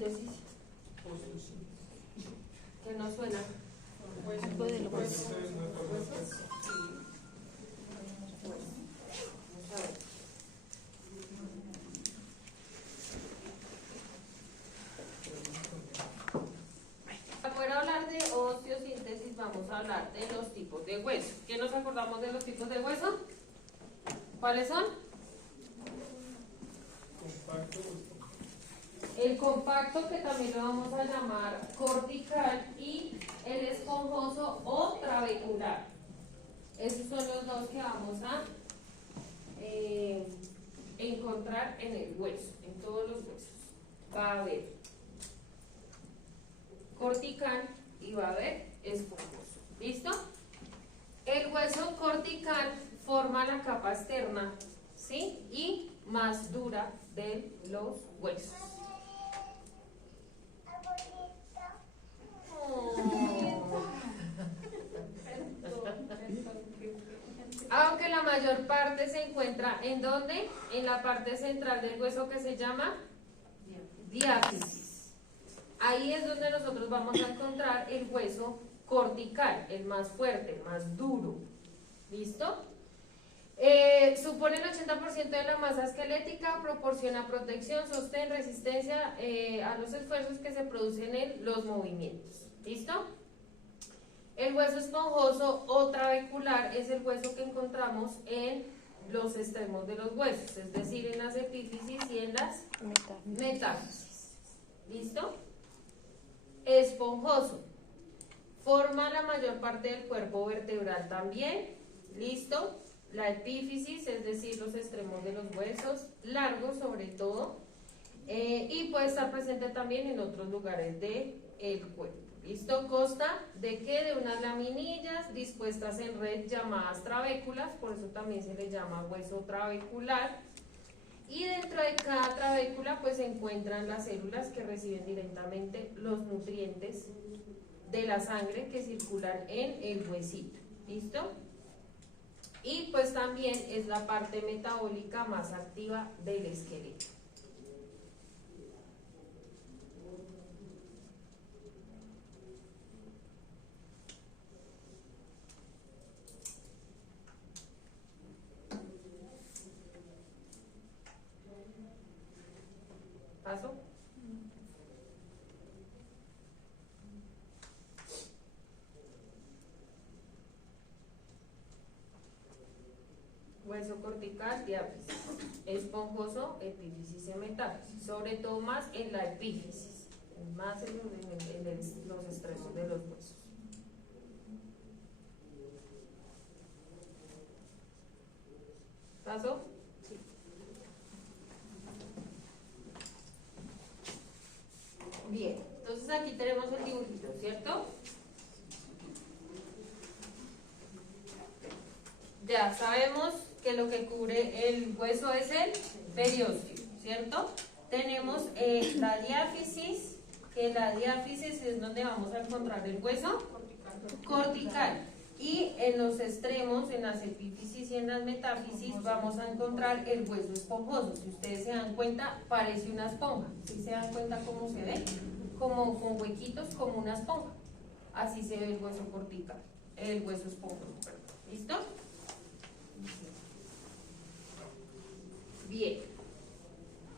Osteosíntesis. ¿Qué nos suena? Algo del hueso. Para hablar de osteosíntesis vamos a hablar de los tipos de hueso. ¿Qué nos acordamos de los tipos de hueso? ¿Cuáles son? El compacto, que también lo vamos a llamar cortical, y el esponjoso o trabecular. Esos son los dos que vamos a encontrar en el hueso, en todos los huesos. Va a haber cortical y va a haber esponjoso. ¿Listo? El hueso cortical forma la capa externa, ¿sí? Y más dura de los huesos. Aunque la mayor parte se encuentra ¿en dónde? En la parte central del hueso, que se llama diáfisis. Ahí es donde nosotros vamos a encontrar el hueso cortical, el más fuerte, el más duro. ¿Listo? Supone el 80% de la masa esquelética, proporciona protección, sostén, resistencia a los esfuerzos que se producen en los movimientos. ¿Listo? El hueso esponjoso o trabecular es el hueso que encontramos en los extremos de los huesos, es decir, en las epífisis y en las metáfisis. ¿Listo? Esponjoso. Forma la mayor parte del cuerpo vertebral también. ¿Listo? La epífisis, es decir, los extremos de los huesos, largos sobre todo, y puede estar presente también en otros lugares del cuerpo. ¿Listo? Consta de qué? De unas laminillas dispuestas en red llamadas trabéculas, por eso también se le llama hueso trabecular. Y dentro de cada trabécula pues se encuentran las células que reciben directamente los nutrientes de la sangre que circulan en el huesito. ¿Listo? Y pues también es la parte metabólica más activa del esqueleto. ¿Paso? Hueso cortical, diáfisis. Esponjoso, epífisis y metáfisis. Sobre todo más en la epífisis, más en los extremos de los huesos. ¿Paso? Sí. Bien, entonces aquí tenemos el dibujito, ¿cierto? Ya sabemos que lo que cubre el hueso es el periósteo, ¿cierto? Tenemos la diáfisis, que la diáfisis es donde vamos a encontrar el hueso cortical. Y en los extremos, en las epífisis y en las metáfisis, vamos a encontrar el hueso esponjoso. Si ustedes se dan cuenta, parece una esponja. ¿Sí se dan cuenta cómo se ve? Como con huequitos, como una esponja. Así se ve el hueso cortical, el hueso esponjoso, perdón. ¿Listo? Bien.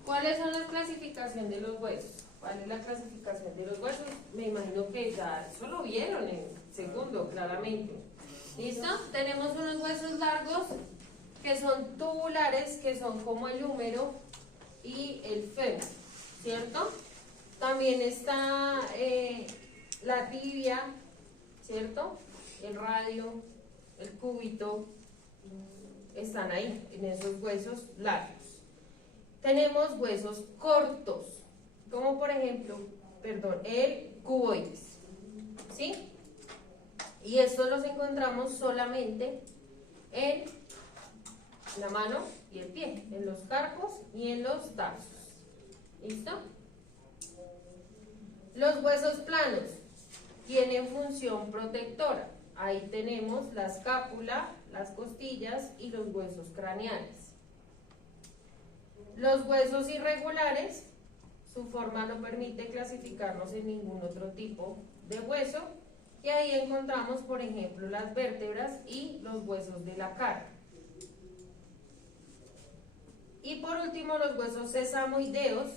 ¿Cuáles son las clasificaciones de los huesos? ¿Cuál es la clasificación de los huesos? Me imagino que ya eso lo vieron en segundo, claramente. ¿Listo? Tenemos unos huesos largos que son tubulares, que son como el húmero y el fémur, ¿cierto? También está la tibia, ¿cierto? El radio, el cúbito, están ahí, en esos huesos largos. Tenemos huesos cortos, como por ejemplo, el cuboides, ¿sí? Y estos los encontramos solamente en la mano y el pie, en los carpos y en los tarsos. ¿Listo? Los huesos planos tienen función protectora. Ahí tenemos la escápula, las costillas y los huesos craneales. Los huesos irregulares su forma no permite clasificarnos en ningún otro tipo de hueso, y ahí encontramos, por ejemplo, las vértebras y los huesos de la cara. Y por último, los huesos sesamoideos,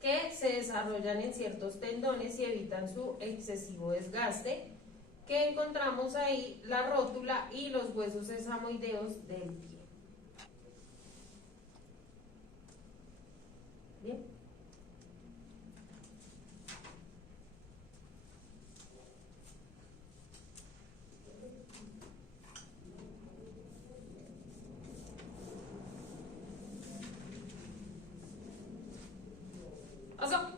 que se desarrollan en ciertos tendones y evitan su excesivo desgaste, que encontramos ahí la rótula y los huesos sesamoideos del pie. Bien. Oso.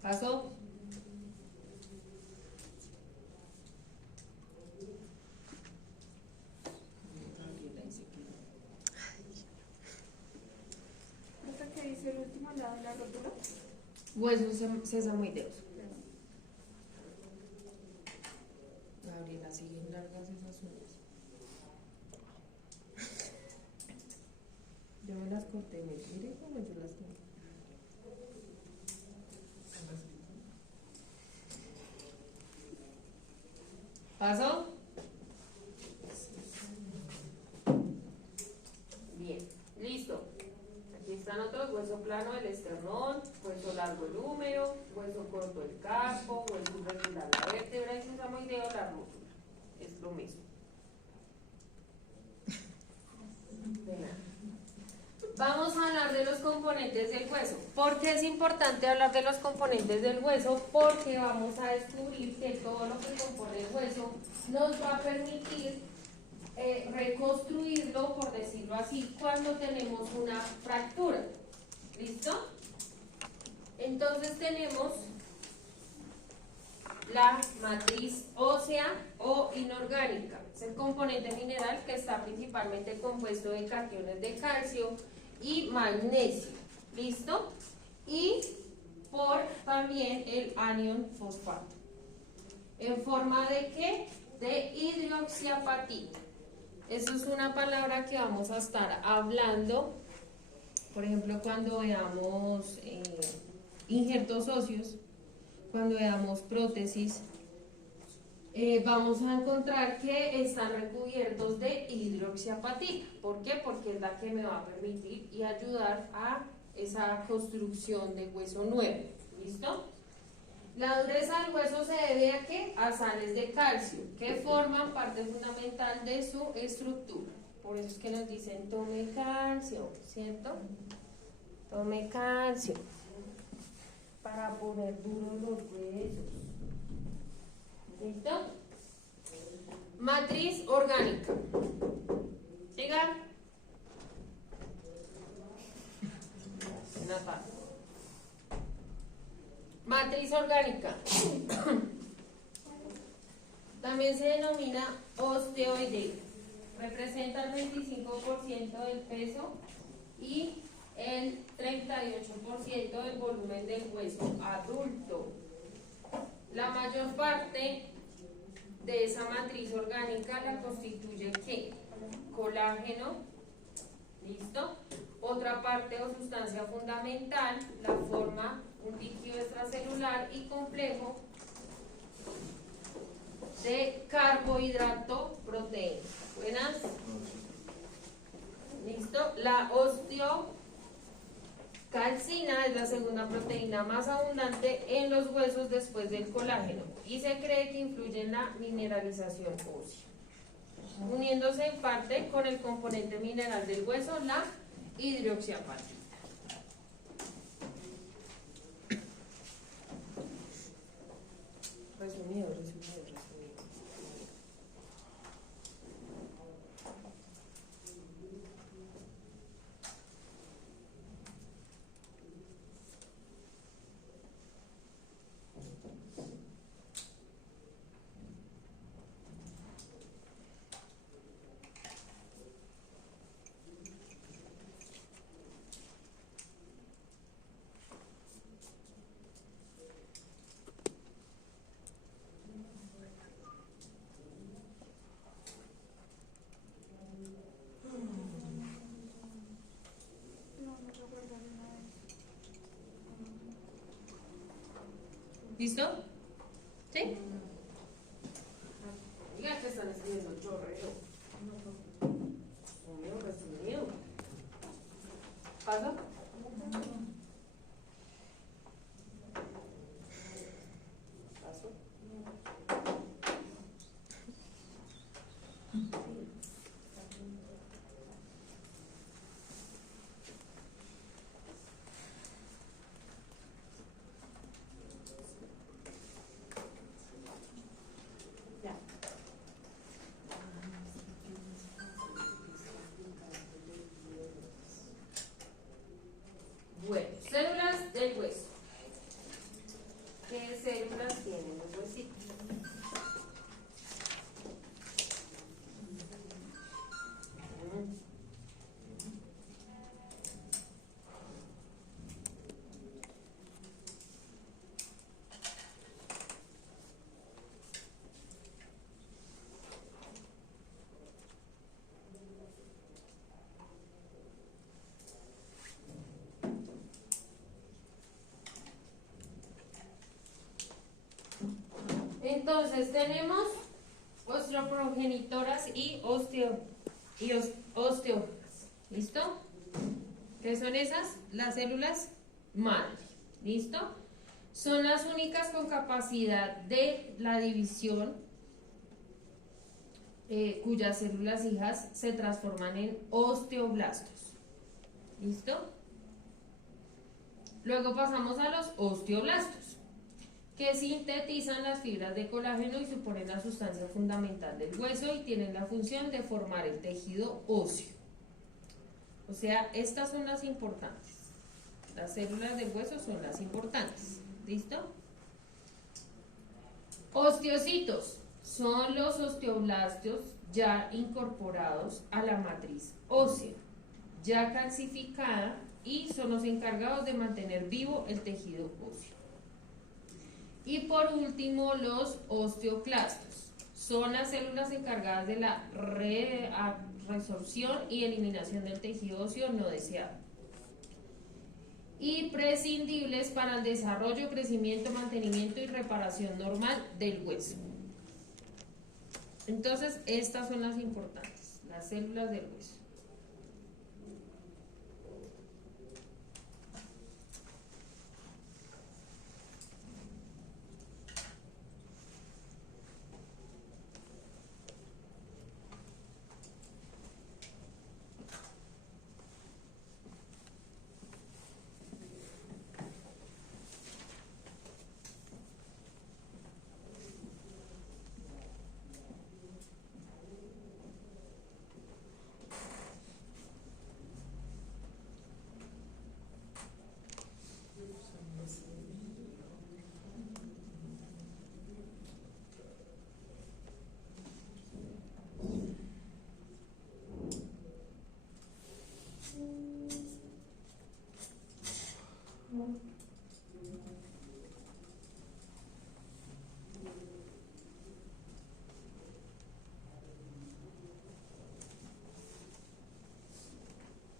Paso. ¿Esta que dice el último lado de la rótula? Huesos sesamoideos. Gabriela, siguen largas esas uñas. Yo me las corté, mire cómo yo las tengo. ¿Paso? Bien, listo. Aquí están otros: hueso plano del esternón, hueso largo el húmero, hueso corto el carpo, hueso irregular la vértebra y sesamoideo la rótula. Es lo mismo. De nada. Vamos a hablar de los componentes del hueso. ¿Por qué es importante hablar de los componentes del hueso? Porque vamos a descubrir que todo lo que compone el hueso nos va a permitir reconstruirlo, por decirlo así, cuando tenemos una fractura. ¿Listo? Entonces tenemos la matriz ósea o inorgánica. Es el componente mineral que está principalmente compuesto de cationes de calcio y magnesio. ¿Listo? Y por también el anión fosfato. ¿En forma de qué? De hidroxiapatita. Eso es una palabra que vamos a estar hablando, por ejemplo, cuando veamos injertos óseos, cuando veamos prótesis, vamos a encontrar que están recubiertos de hidroxiapatita. ¿Por qué? Porque es la que me va a permitir y ayudar a esa construcción de hueso nuevo. ¿Listo? La dureza del hueso se debe a ¿qué? A sales de calcio, que forman parte fundamental de su estructura. Por eso es que nos dicen tome calcio, ¿cierto? Tome calcio para poner duros los huesos. ¿Listo? Matriz orgánica. Siga. Natal. Matriz orgánica. También se denomina osteoidea. Representa el 25% del peso y el 38% del volumen del hueso adulto. La mayor parte de esa matriz orgánica la constituye ¿qué? Colágeno. ¿Listo? Otra parte o sustancia fundamental la forma un líquido extracelular y complejo de carbohidrato proteína. ¿Buenas? ¿Listo? La osteocalcina es la segunda proteína más abundante en los huesos después del colágeno y se cree que influye en la mineralización ósea, uniéndose en parte con el componente mineral del hueso, la hidroxiapatita. Resumido. ¿Listo? ¿Sí? Diga que están escribiendo chorreo. Hombre, resumido. ¿Paso? ¿Paso? Ya. Bueno, células del hueso. ¿Qué células tienen los huesitos? Entonces tenemos osteoprogenitoras y osteo. ¿Listo? ¿Qué son esas? Las células madre. ¿Listo? Son las únicas con capacidad de la división cuyas células hijas se transforman en osteoblastos. ¿Listo? Luego pasamos a los osteoblastos, que sintetizan las fibras de colágeno y suponen la sustancia fundamental del hueso y tienen la función de formar el tejido óseo. O sea, estas son las importantes. Las células del hueso son las importantes. ¿Listo? Osteocitos son los osteoblastos ya incorporados a la matriz ósea, ya calcificada, y son los encargados de mantener vivo el tejido óseo. Y por último, los osteoclastos son las células encargadas de la resorción y eliminación del tejido óseo no deseado, y prescindibles para el desarrollo, crecimiento, mantenimiento y reparación normal del hueso. Entonces, estas son las importantes, las células del hueso.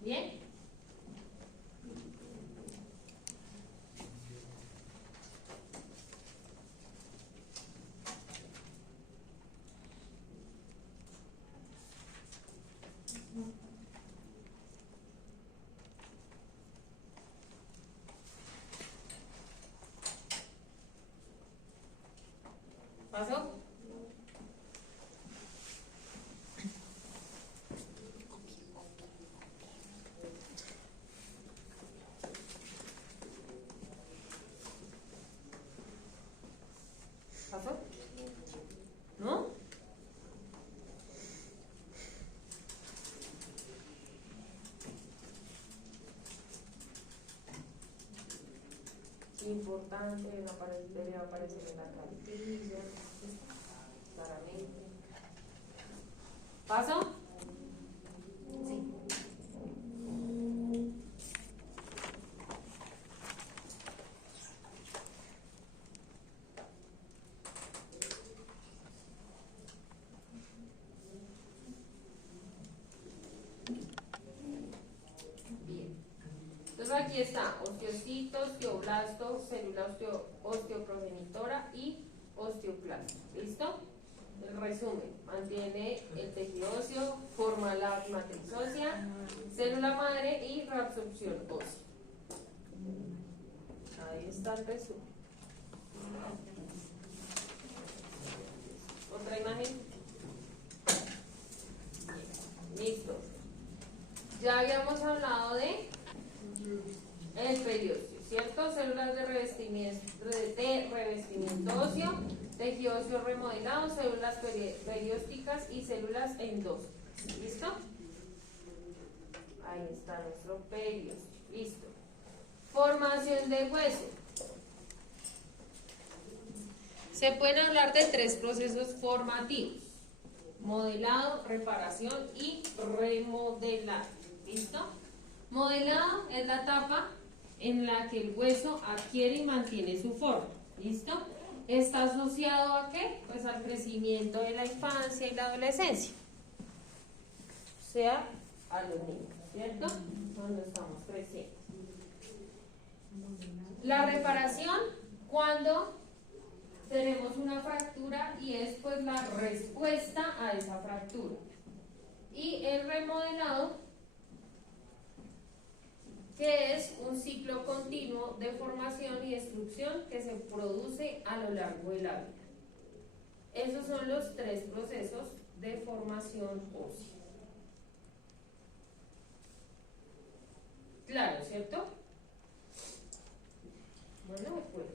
¿Bien? ¿Pasó? ¿Pasó? ¿No? Importante, debe aparecer en la cartilla, claramente. ¿Paso? Sí. Bien. Entonces aquí está, osteocito, osteoblasto, célula osteoprogenitora y osteoclasta. ¿Listo? El resumen: mantiene el tejido óseo, forma la matriz ósea, célula madre y reabsorción ósea. Ahí está el resumen. Otra imagen. Listo. Ya habíamos hablado de el periósteo, ¿cierto? Células de revestimiento óseo, tejido óseo remodelado, células periósticas y células endógenas. ¿Listo? Ahí está nuestro periósteo. Listo. Formación del hueso. Se pueden hablar de 3 procesos formativos: modelado, reparación y remodelado. ¿Listo? Modelado es la etapa en la que el hueso adquiere y mantiene su forma. ¿Listo? ¿Está asociado a qué? Pues al crecimiento de la infancia y la adolescencia. O sea, a los niños, ¿cierto? Cuando estamos creciendo. La reparación, cuando tenemos una fractura y es pues la respuesta a esa fractura. Y el remodelado, que es un ciclo continuo de formación y destrucción que se produce a lo largo de la vida. Esos son los 3 procesos de formación ósea. Claro, ¿cierto? Bueno, pues.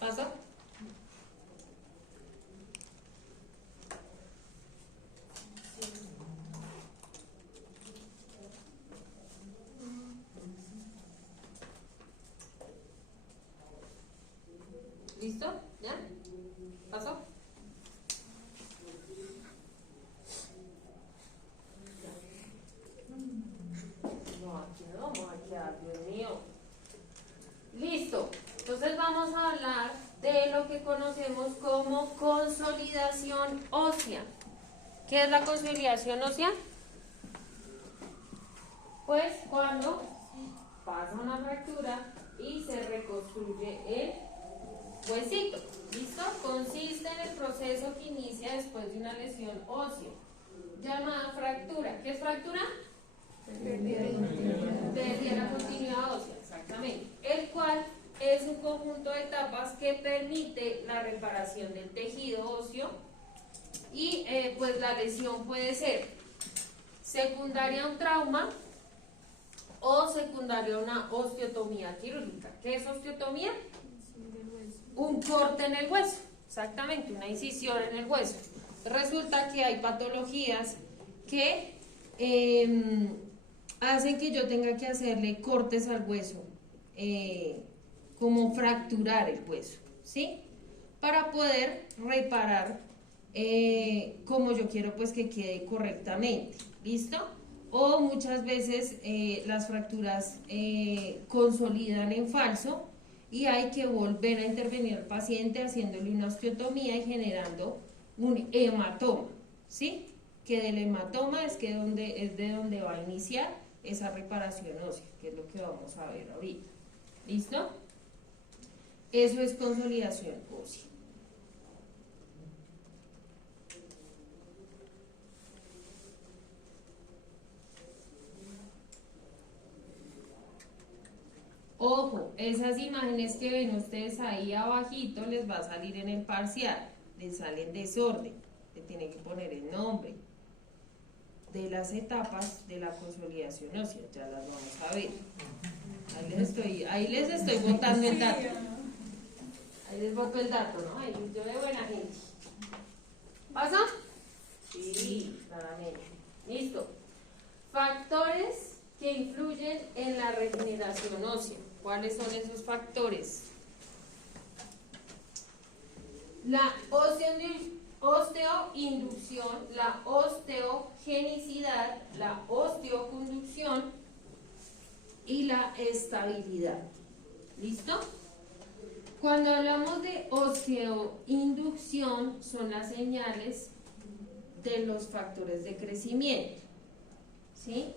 ¿Pasa? ¿Listo? ¿Ya? ¿Pasó? No, aquí no vamos a quedar, Dios mío. Listo. Entonces vamos a hablar de lo que conocemos como consolidación ósea. ¿Qué es la consolidación ósea? Pues cuando pasa una fractura y se reconstruye el huesito. ¿Listo? Consiste en el proceso que inicia después de una lesión ósea llamada fractura. ¿Qué es fractura? Pérdida de la continuidad ósea, exactamente. El cual es un conjunto de etapas que permite la reparación del tejido óseo y pues la lesión puede ser secundaria a un trauma o secundaria a una osteotomía quirúrgica. ¿Qué es osteotomía? Un corte en el hueso, exactamente, una incisión en el hueso. Resulta que hay patologías que hacen que yo tenga que hacerle cortes al hueso, como fracturar el hueso, ¿sí? Para poder reparar como yo quiero pues que quede correctamente, ¿listo? O muchas veces las fracturas consolidan en falso y hay que volver a intervenir al paciente haciéndole una osteotomía y generando un hematoma, ¿sí? Que del hematoma es de donde va a iniciar esa reparación ósea, que es lo que vamos a ver ahorita. ¿Listo? Eso es consolidación ósea. Ojo, esas imágenes que ven ustedes ahí abajito les va a salir en el parcial, les sale en desorden, le tienen que poner el nombre de las etapas de la consolidación ósea, ya las vamos a ver. Ahí les estoy botando el dato. Ahí les boto el dato, ¿no? Ahí yo de buena gente. ¿Pasa? Sí, claramente. Listo. Factores que influyen en la regeneración ósea. ¿Cuáles son esos factores? La osteoinducción, la osteogenicidad, la osteoconducción y la estabilidad. ¿Listo? Cuando hablamos de osteoinducción, son las señales de los factores de crecimiento. ¿Sí?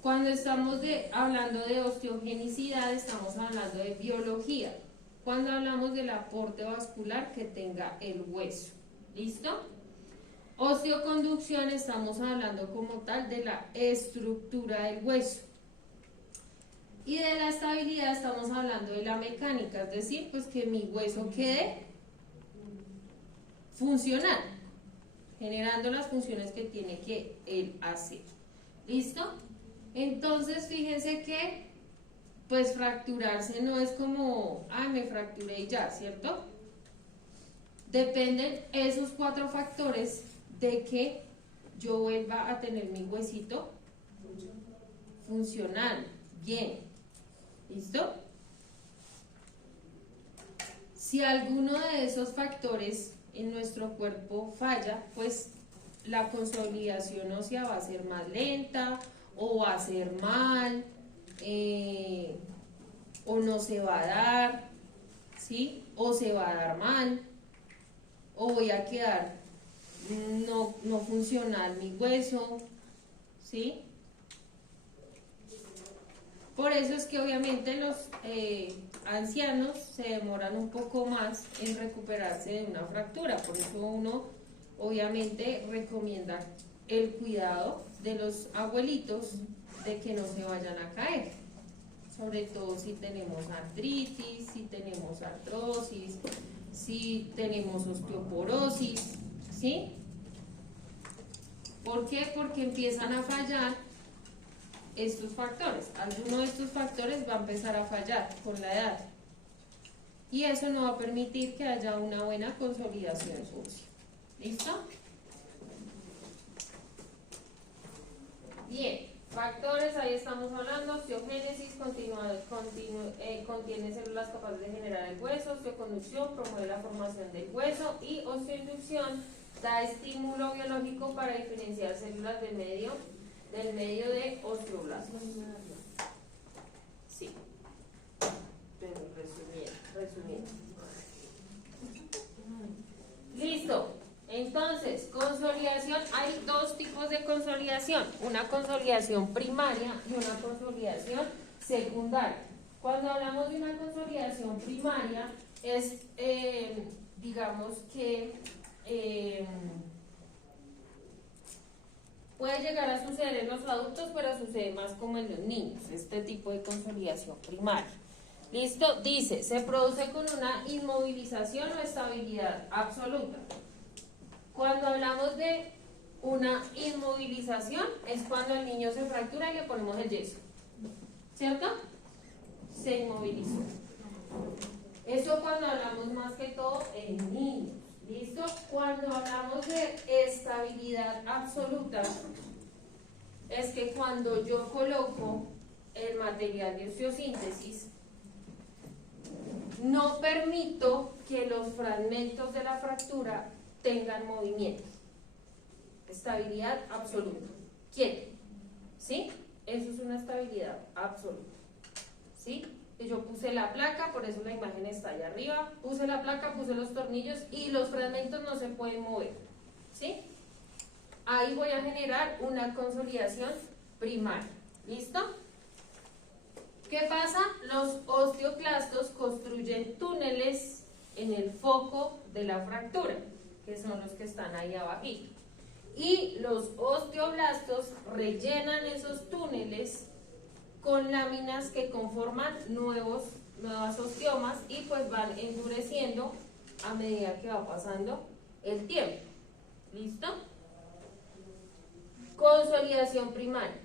Cuando estamos hablando de osteogenicidad, estamos hablando de biología. Cuando hablamos del aporte vascular que tenga el hueso. ¿Listo? Osteoconducción, estamos hablando como tal de la estructura del hueso. Y de la estabilidad estamos hablando de la mecánica, es decir, pues que mi hueso quede funcional, generando las funciones que tiene que él hacer. ¿Listo? Entonces, fíjense que, pues fracturarse no es como, ay, me fracturé y ya, ¿cierto? Dependen esos 4 factores de que yo vuelva a tener mi huesito funcional, bien. ¿Listo? Si alguno de esos factores en nuestro cuerpo falla, pues la consolidación ósea va a ser más lenta, o va a ser mal, o no se va a dar, ¿sí? O se va a dar mal, o voy a quedar no funcional mi hueso, ¿sí? Por eso es que obviamente los ancianos se demoran un poco más en recuperarse de una fractura, por eso uno obviamente recomienda el cuidado de los abuelitos de que no se vayan a caer, sobre todo si tenemos artritis, si tenemos artrosis, si tenemos osteoporosis, ¿sí? ¿Por qué? Porque empiezan a fallar estos factores. Alguno de estos factores va a empezar a fallar con la edad y eso no va a permitir que haya una buena consolidación ósea. ¿Listo? Bien, factores, ahí estamos hablando. Osteogénesis contiene células capaces de generar el hueso. Osteoconducción promueve la formación del hueso, y osteoinducción da estímulo biológico para diferenciar células del medio de osteoblastos. Sí, pero resumiendo. Listo. Entonces, consolidación, hay 2 tipos de consolidación, una consolidación primaria y una consolidación secundaria. Cuando hablamos de una consolidación primaria, es, digamos que puede llegar a suceder en los adultos, pero sucede más como en los niños, este tipo de consolidación primaria. ¿Listo? Dice, se produce con una inmovilización o estabilidad absoluta. Cuando hablamos de una inmovilización, es cuando el niño se fractura y le ponemos el yeso, ¿cierto? Se inmovilizó. Eso cuando hablamos más que todo en niños. ¿Listo? Cuando hablamos de estabilidad absoluta, es que cuando yo coloco el material de osteosíntesis, no permito que los fragmentos de la fractura tengan movimiento. Estabilidad absoluta. Quieto. ¿Sí? Eso es una estabilidad absoluta. ¿Sí? Yo puse la placa, por eso la imagen está allá arriba. Puse la placa, puse los tornillos y los fragmentos no se pueden mover. ¿Sí? Ahí voy a generar una consolidación primaria. ¿Listo? ¿Qué pasa? Los osteoclastos construyen túneles en el foco de la fractura, que son los que están ahí abajito. Y los osteoblastos rellenan esos túneles con láminas que conforman nuevas osteomas y pues van endureciendo a medida que va pasando el tiempo. ¿Listo? Consolidación primaria.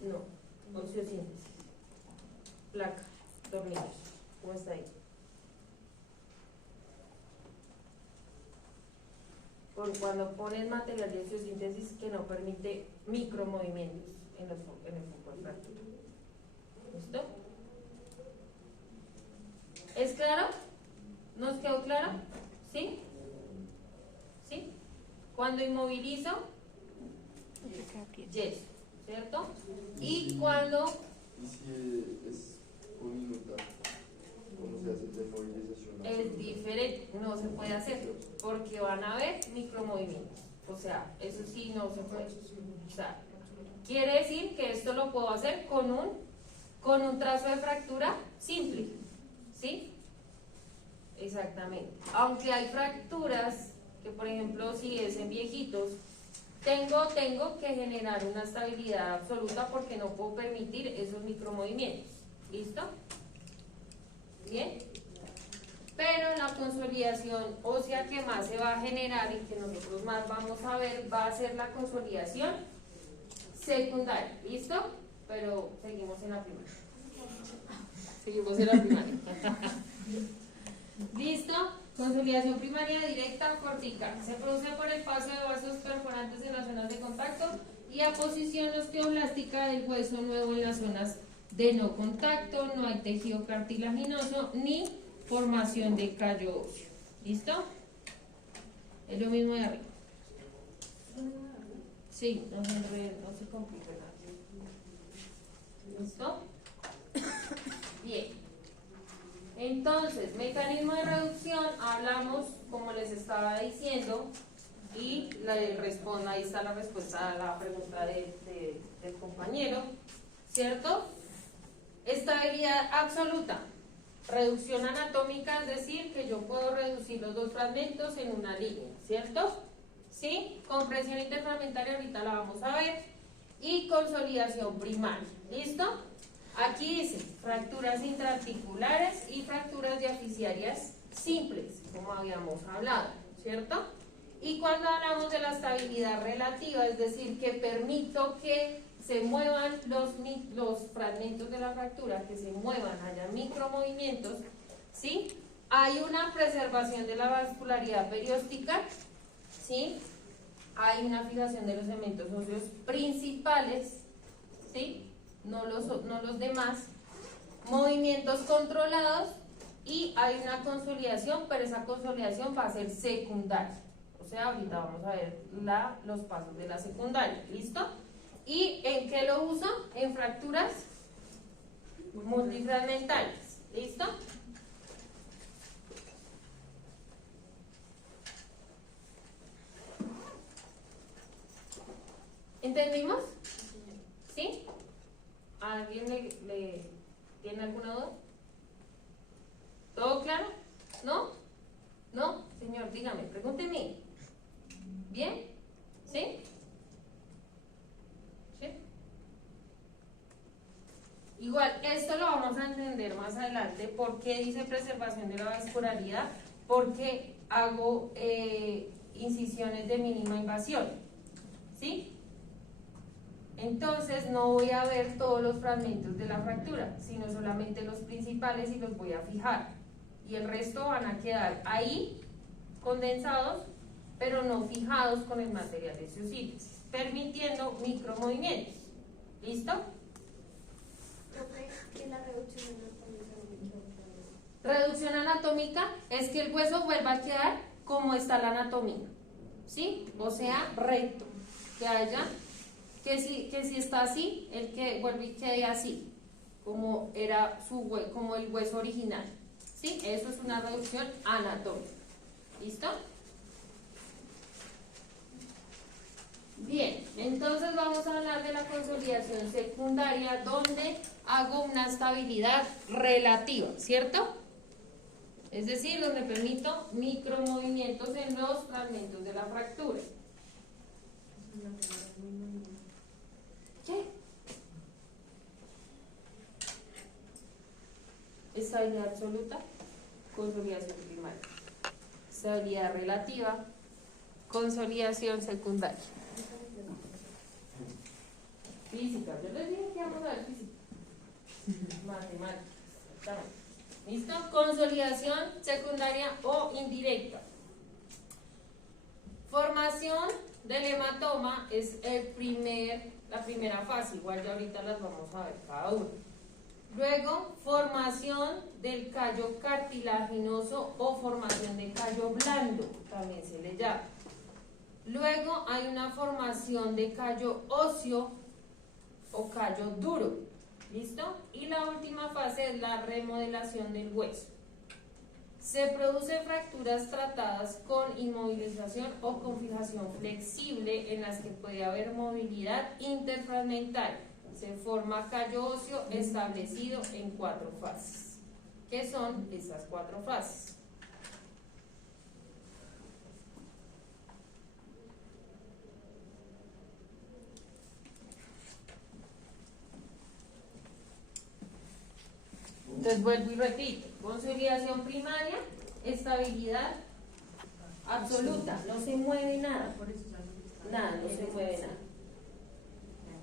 No, osteosíntesis. Placa, tornillos. ¿Cómo está ahí? cuando pones material de osteosíntesis que no permite micromovimientos en el foco de fractura. ¿Listo? ¿Es claro? ¿Nos quedó claro? ¿Sí? ¿Sí? Cuando inmovilizo, yeso, ¿cierto? Y cuando ¿Y si es uninuta? ¿Cómo se hace de movilización? es diferente, no se puede hacer, porque van a haber micromovimientos. O sea, eso sí no se puede. O sea, quiere decir que esto lo puedo hacer con un trazo de fractura simple. ¿Sí? Exactamente. Aunque hay fracturas que, por ejemplo, si es en viejitos, tengo que generar una estabilidad absoluta porque no puedo permitir esos micromovimientos. ¿Listo? Bien. Pero la consolidación ósea que más se va a generar y que nosotros más vamos a ver va a ser la consolidación secundaria. ¿Listo? Pero seguimos en la primaria. Seguimos en la primaria. ¿Listo? Consolidación primaria directa o cortical. Se produce por el paso de vasos perforantes en las zonas de contacto y aposición osteoblástica del hueso nuevo en las zonas de no contacto. No hay tejido cartilaginoso ni formación de callo óseo. ¿Listo? Es lo mismo de arriba. Sí, no se complica nada. ¿Listo? Bien. Entonces, mecanismo de reducción, hablamos, como les estaba diciendo, y ahí está la respuesta a la pregunta del compañero, ¿cierto? Estabilidad absoluta. Reducción anatómica, es decir, que yo puedo reducir los dos fragmentos en una línea, ¿cierto? ¿Sí? Compresión interfragmentaria, ahorita la vamos a ver. Y consolidación primaria, ¿listo? Aquí dice fracturas intraarticulares y fracturas diaficiarias simples, como habíamos hablado, ¿cierto? Y cuando hablamos de la estabilidad relativa, es decir, que permito que se muevan los fragmentos de la fractura, que se muevan, haya micromovimientos, ¿sí? Hay una preservación de la vascularidad perióstica, ¿sí? Hay una fijación de los elementos óseos principales, ¿sí? No los demás, movimientos controlados y hay una consolidación, pero esa consolidación va a ser secundaria. O sea, ahorita vamos a ver los pasos de la secundaria, ¿listo? ¿Y en qué lo uso? En fracturas multifragmentales, ¿listo? ¿Entendimos? ¿Sí? ¿Alguien le tiene alguna duda? ¿Todo claro? ¿No? ¿No? Señor, dígame, pregúnteme. ¿Bien? ¿Sí? ¿Sí? Igual, esto lo vamos a entender más adelante. ¿Por qué dice preservación de la vascularidad? Porque hago incisiones de mínima invasión. ¿Sí? Entonces no voy a ver todos los fragmentos de la fractura, sino solamente los principales y los voy a fijar. Y el resto van a quedar ahí condensados, pero no fijados con el material de osteosíntesis, permitiendo micromovimientos. ¿Listo? ¿Y la reducción anatómica? Reducción anatómica es que el hueso vuelva a quedar como está la anatomía, ¿sí? O sea, recto, que haya, que si está así, el que vuelve y quede así, como era como el hueso original, ¿sí? Eso es una reducción anatómica. ¿Listo? Bien, entonces vamos a hablar de la consolidación secundaria, donde hago una estabilidad relativa, ¿cierto? Es decir, donde permito micromovimientos en los fragmentos de la fractura. ¿Qué? Estabilidad absoluta, consolidación primaria. Estabilidad relativa, consolidación secundaria. Física, yo les dije que vamos a ver física. Matemáticas. ¿Listo? Consolidación secundaria o indirecta. Formación del hematoma es la primera fase, igual ya ahorita las vamos a ver cada una. Luego, formación del callo cartilaginoso o formación de callo blando, también se le llama. Luego hay una formación de callo óseo o callo duro, ¿listo? Y la última fase es la remodelación del hueso. Se producen fracturas tratadas con inmovilización o con fijación flexible en las que puede haber movilidad interfragmentaria. Se forma callo óseo establecido en 4 fases. ¿Qué son esas 4 fases? Entonces vuelvo y repito, consolidación primaria, estabilidad absoluta, no se mueve nada, nada, no se mueve nada.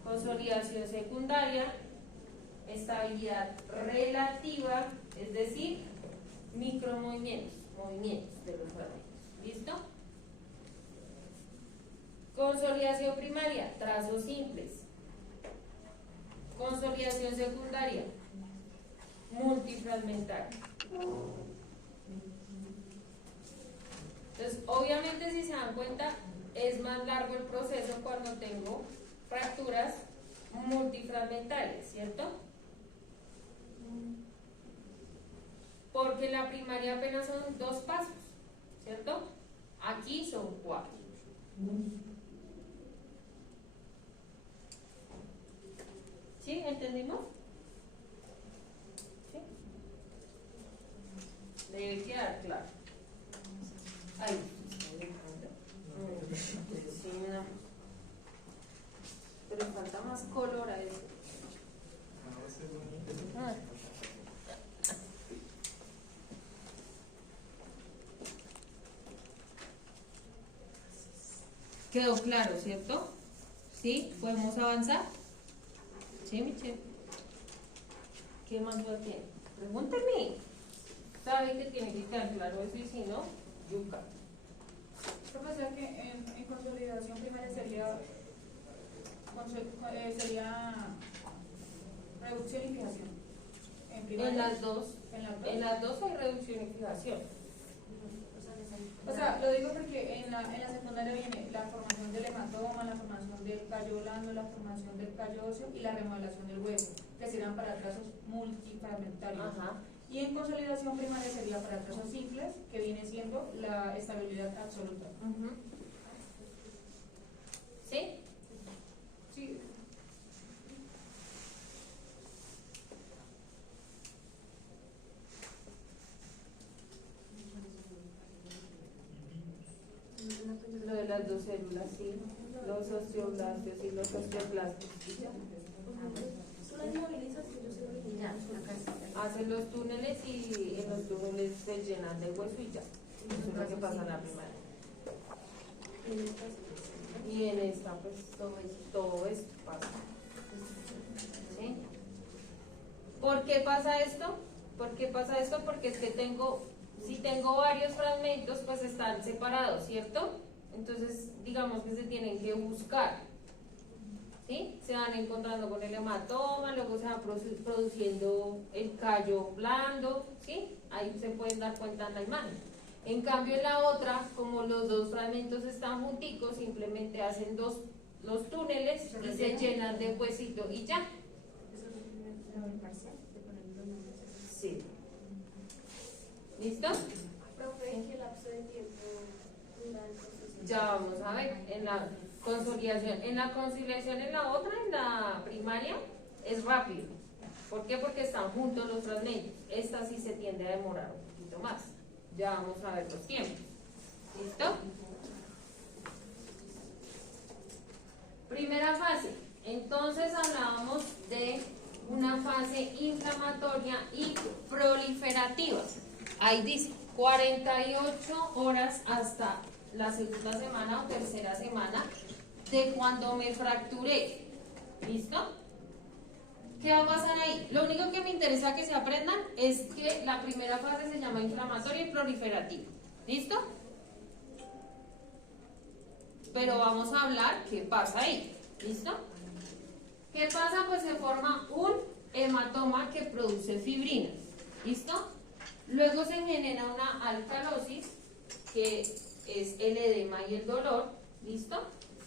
Consolidación secundaria, estabilidad relativa, es decir, micromovimientos, movimientos de los fragmentos, ¿listo? Consolidación primaria, trazos simples. Consolidación secundaria, multifragmentaria. Entonces, obviamente, si se dan cuenta, es más largo el proceso cuando tengo fracturas multifragmentarias, ¿cierto? Porque la primaria apenas son 2 pasos, ¿cierto? Aquí son 4. ¿Sí? ¿Entendimos? ¿Sí? Debe quedar claro. Ay, sí, no. Pero falta más color a eso. Quedó claro, ¿cierto? ¿Sí? ¿Podemos avanzar? ¿Sí, Michelle? ¿Qué más lo tiene? Pregúnteme. ¿Sabe que tiene que quedar claro eso y si no, yuca? Profesor, que en consolidación primaria sería reducción y fijación. En las dos hay reducción y fijación. O sea, lo digo porque en la secundaria viene la formación del hematoma, la formación del callo blando, la formación del callo óseo y la remodelación del hueso, que serían para trazos multifragmentarios. Ajá. Y en consolidación primaria sería para trazos simples, que viene siendo la estabilidad absoluta. ¿Sí? Sí. Lo de las 2 células, sí. Los osteoblastos y los osteoclastos. Tú las movilizas y yo se lo eliminar. Hacen los túneles y en los túneles se llenan de hueso y ya. Eso es lo que pasa en la primaria. Y en esta, pues, todo esto pasa. ¿Sí? ¿Por qué pasa esto? ¿Por qué pasa esto? Porque es que si tengo varios fragmentos, pues están separados, ¿cierto? Entonces, digamos que se tienen que buscar. ¿Sí? Se van encontrando con el hematoma, luego se va produciendo el callo blando, ¿sí? Ahí se pueden dar cuenta en la imagen. En cambio, en la otra, como los 2 fragmentos están junticos, simplemente hacen los túneles y se llenan de huesito y ya. Sí. ¿Listo? Profe, ¿en qué lapso de tiempo dura el proceso? Ya vamos a ver, en la conciliación, en la otra, en la primaria, es rápido. ¿Por qué? Porque están juntos los fragmentos. Esta sí se tiende a demorar un poquito más. Ya vamos a ver los tiempos. ¿Listo? Primera fase. Entonces hablábamos de una fase inflamatoria y proliferativa. Ahí dice 48 horas hasta la segunda semana o tercera semana de cuando me fracturé. ¿Listo? ¿Qué va a pasar ahí? Lo único que me interesa que se aprendan es que la primera fase se llama inflamatoria y proliferativa. ¿Listo? pero vamos a hablar qué pasa ahí. ¿Listo? ¿Qué pasa? Pues se forma un hematoma que produce fibrina. ¿Listo? Luego se genera una alcalosis, que es el edema y el dolor. ¿Listo?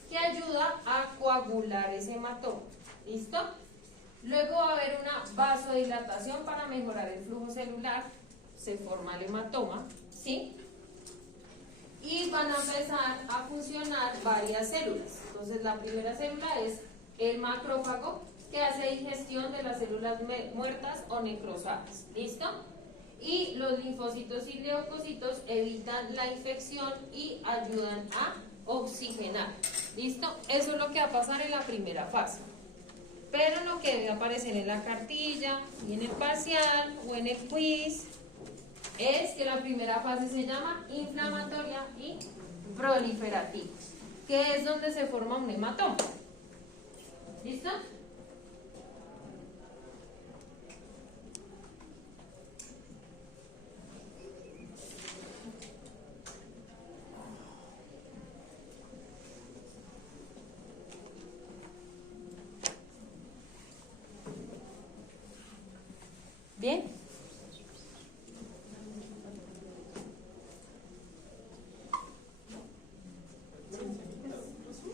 Que ayuda a coagular ese hematoma. ¿Listo? Luego va a haber una vasodilatación para mejorar el flujo celular. Se forma el hematoma. ¿Sí? Y van a empezar a funcionar varias células. Entonces la primera célula es el macrófago, que hace digestión de las células muertas o necrosadas. ¿Listo? Y los linfocitos y leucocitos evitan la infección y ayudan a oxigenar. ¿Listo? Eso es lo que va a pasar en la primera fase. Pero lo que debe aparecer en la cartilla y en el parcial o en el quiz es que la primera fase se llama inflamatoria y proliferativa, que es donde se forma un hematoma. ¿Listo? ¿Bien?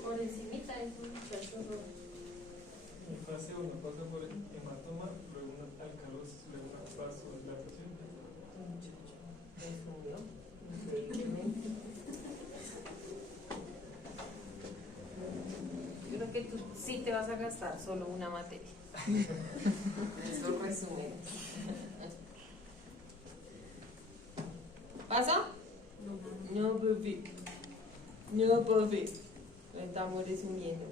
Por encimita es un muchacho. En fase 1 pasa por el hematoma, luego una alcalosis, luego una vasodilatación. Resumió increíblemente. Yo creo que tú sí te vas a gastar solo una materia. Eso resume. ¿Pasó? No, papi. No, papi. Estamos resumiendo.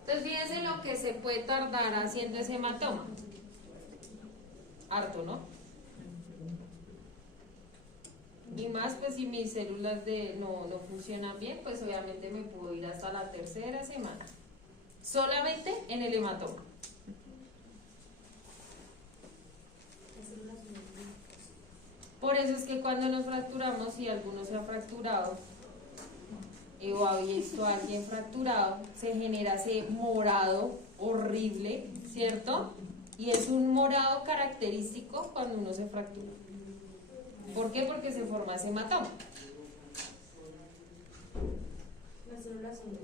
Entonces fíjense lo que se puede tardar haciendo ese hematoma. Harto, ¿no? Y más pues si mis células no funcionan bien, pues obviamente me puedo ir hasta la tercera semana. Solamente en el hematoma. Por eso es que cuando nos fracturamos, si alguno se ha fracturado o ha visto a alguien fracturado, se genera ese morado horrible, ¿cierto? Y es un morado característico cuando uno se fractura. ¿Por qué? Porque se forma ese hematoma. Las células son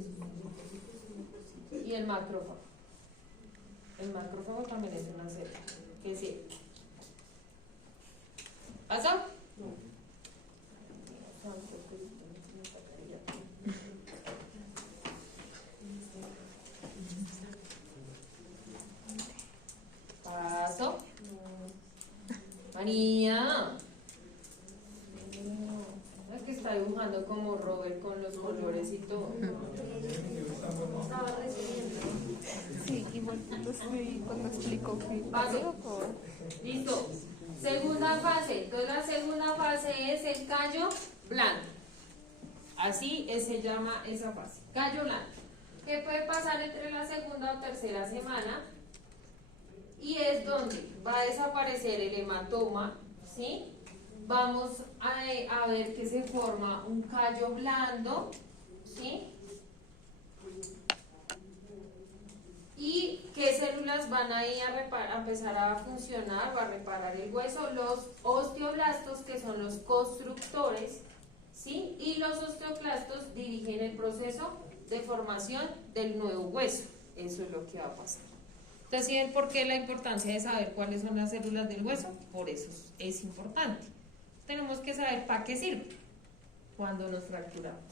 Y el macrófago. El macrófago también es una célula. ¿Qué sí? ¿Pasó? No. ¿Pasó? María. Es que está dibujando como Robert con los colores y todo. estaba recibiendo. Sí, igual cuando explico que Paso. Listo. Segunda fase. Entonces la segunda fase es el callo blando. Así se llama esa fase. Callo blando. ¿Qué puede pasar entre la segunda o tercera semana? Y es donde va a desaparecer el hematoma, ¿sí? Vamos a ver que se forma un callo blando, ¿sí? ¿Y qué células van a ir a empezar a funcionar, va a reparar el hueso? Los osteoblastos, que son los constructores, ¿sí? Y los osteoclastos dirigen el proceso de formación del nuevo hueso. Eso es lo que va a pasar. Entonces, ¿sí ven por qué la importancia de saber cuáles son las células del hueso? Por eso es importante. Tenemos que saber para qué sirve cuando nos fracturamos.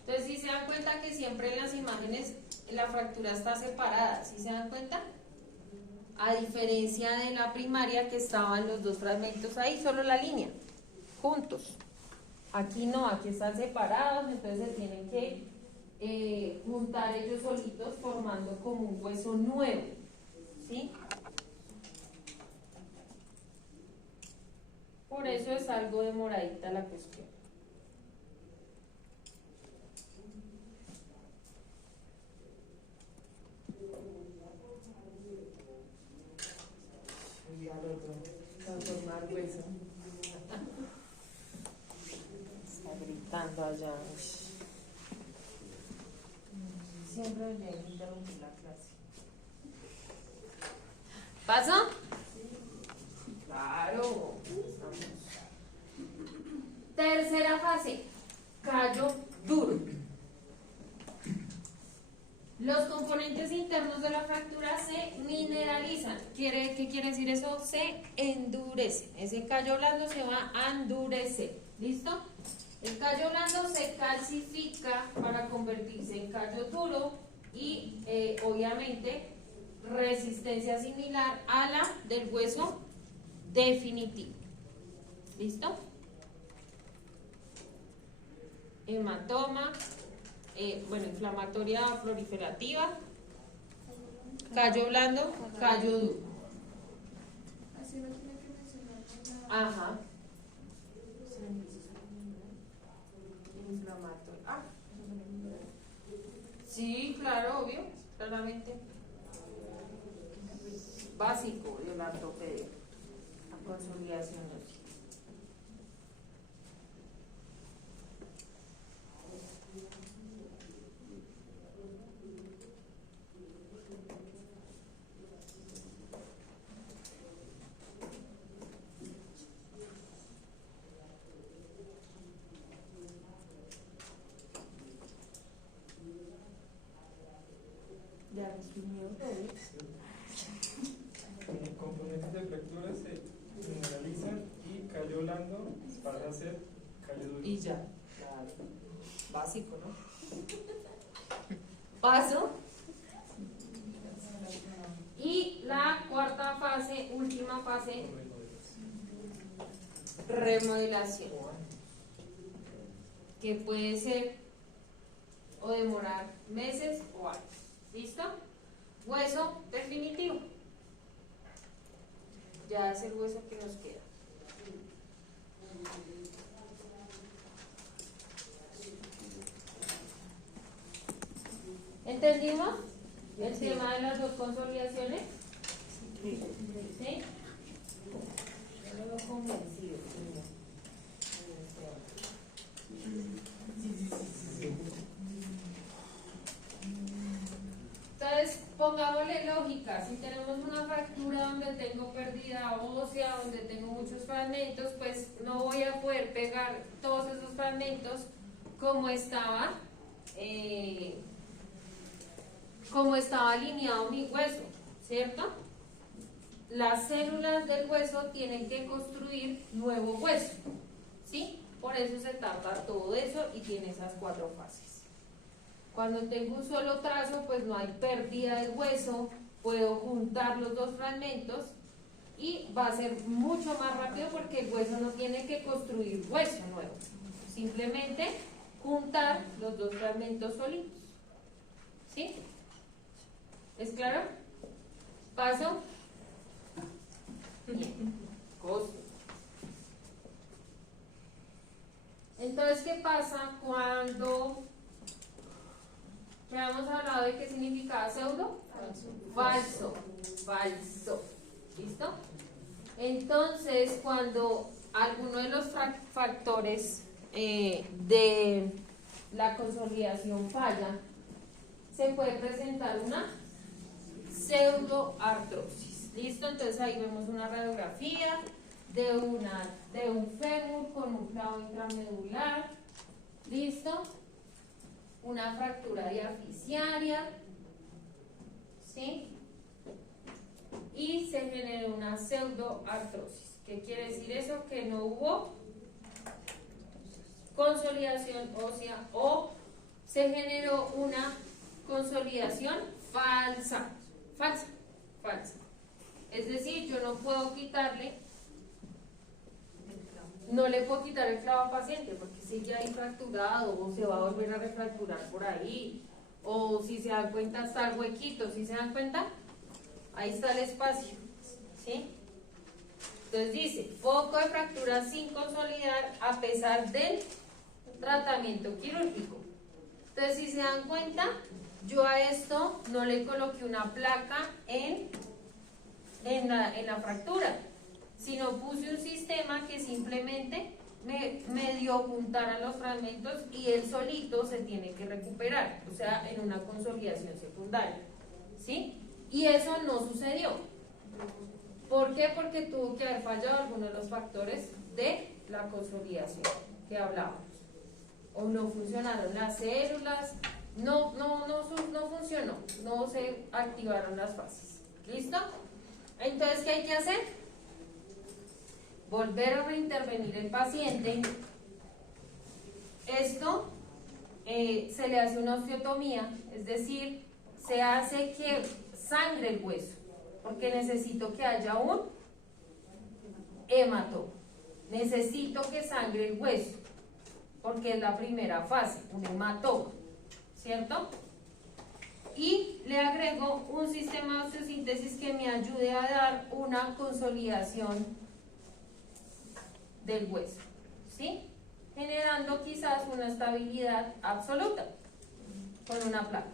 Entonces, si se dan cuenta que siempre en las imágenes la fractura está separada, ¿sí se dan cuenta? A diferencia de la primaria, que estaban los dos fragmentos ahí, solo la línea, juntos. Aquí no, aquí están separados, entonces se tienen que juntar ellos solitos formando como un hueso nuevo, ¿sí? Por eso es algo demoradita la cuestión. preguntando allá. Siempre me interrumpí la clase. ¿Pasó? Claro. Tercera fase, callo duro. Los componentes internos de la fractura se mineralizan. ¿Qué quiere decir eso? Se endurecen. Ese callo blando se va a endurecer. ¿Listo? El callo blando se calcifica para convertirse en callo duro y obviamente resistencia similar a la del hueso definitivo. ¿Listo? Hematoma, inflamatoria proliferativa, callo blando, callo duro. Así no tiene que mencionar nada. Ajá. Inflamatorio. Ah. Sí, claro, obvio, claramente. Básico de la ortopedia. La consolidación ósea. Ya resumió todo. Componentes de fractura se mineralizan y callo blando pasa a ser callo duro. Y ya, claro. Básico, ¿no? Paso. Y la cuarta fase, última fase, remodelación. Que puede ser o demorar meses o años. ¿Listo? Hueso definitivo. Ya es el hueso que nos queda. ¿Entendimos el tema de las dos consolidaciones? ¿Sí? Yo lo veo convencido. Entonces, pongámosle lógica. Si tenemos una fractura donde tengo pérdida ósea, donde tengo muchos fragmentos, pues no voy a poder pegar todos esos fragmentos como estaba alineado mi hueso, ¿cierto? Las células del hueso tienen que construir nuevo hueso, ¿sí? Por eso se tarda todo eso y tiene esas cuatro fases. Cuando tengo un solo trazo, pues no hay pérdida del hueso, puedo juntar los dos fragmentos y va a ser mucho más rápido porque el hueso no tiene que construir hueso nuevo, simplemente juntar los dos fragmentos solitos. ¿Sí? ¿Es claro? Paso. Bien. Costo. Entonces, ¿qué pasa cuando habíamos hablado de qué significaba pseudo? Falso. Falso. ¿Listo? Entonces, cuando alguno de los factores de la consolidación falla, se puede presentar una pseudoartrosis. ¿Listo? Entonces ahí vemos una radiografía de un fémur con un clavo intramedular. ¿Listo? Una fractura diaficiaria. ¿Sí? Y se generó una pseudoartrosis. ¿Qué quiere decir eso? Que no hubo consolidación ósea o se generó una consolidación falsa. Falsa. Falsa. Es decir, yo no puedo quitarle, no le puedo quitar el clavo al paciente porque sigue ahí fracturado o se va a volver a refracturar por ahí, o si se dan cuenta está el huequito, ¿sí se dan cuenta? Ahí está el espacio, ¿sí? Entonces dice, foco de fractura sin consolidar a pesar del tratamiento quirúrgico. Entonces si se dan cuenta, yo a esto no le coloqué una placa en la fractura, sino puse un sistema que simplemente medio juntaran los fragmentos y él solito se tiene que recuperar, o sea, en una consolidación secundaria, ¿sí? Y eso no sucedió. ¿Por qué? Porque tuvo que haber fallado alguno de los factores de la consolidación que hablábamos. O no funcionaron las células, no funcionó, no se activaron las fases. ¿Listo? Entonces, ¿qué hay que hacer? Volver a reintervenir el paciente. Esto se le hace una osteotomía, es decir, se hace que sangre el hueso, porque necesito que haya un hematoma. Necesito que sangre el hueso, porque es la primera fase, un hematoma, ¿cierto? Y le agrego un sistema de osteosíntesis que me ayude a dar una consolidación del hueso, ¿sí? Generando quizás una estabilidad absoluta con una placa.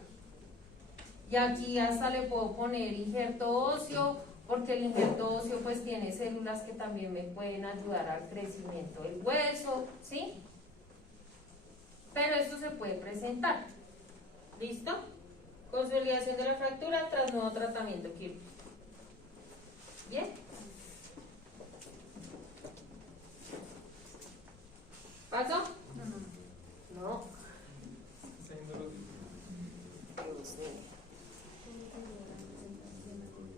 Y aquí hasta le puedo poner injerto óseo, porque el injerto óseo pues tiene células que también me pueden ayudar al crecimiento del hueso, ¿sí? Pero esto se puede presentar. ¿Listo? Consolidación de la fractura tras nuevo tratamiento quirúrgico. ¿Bien? ¿Pasó? No.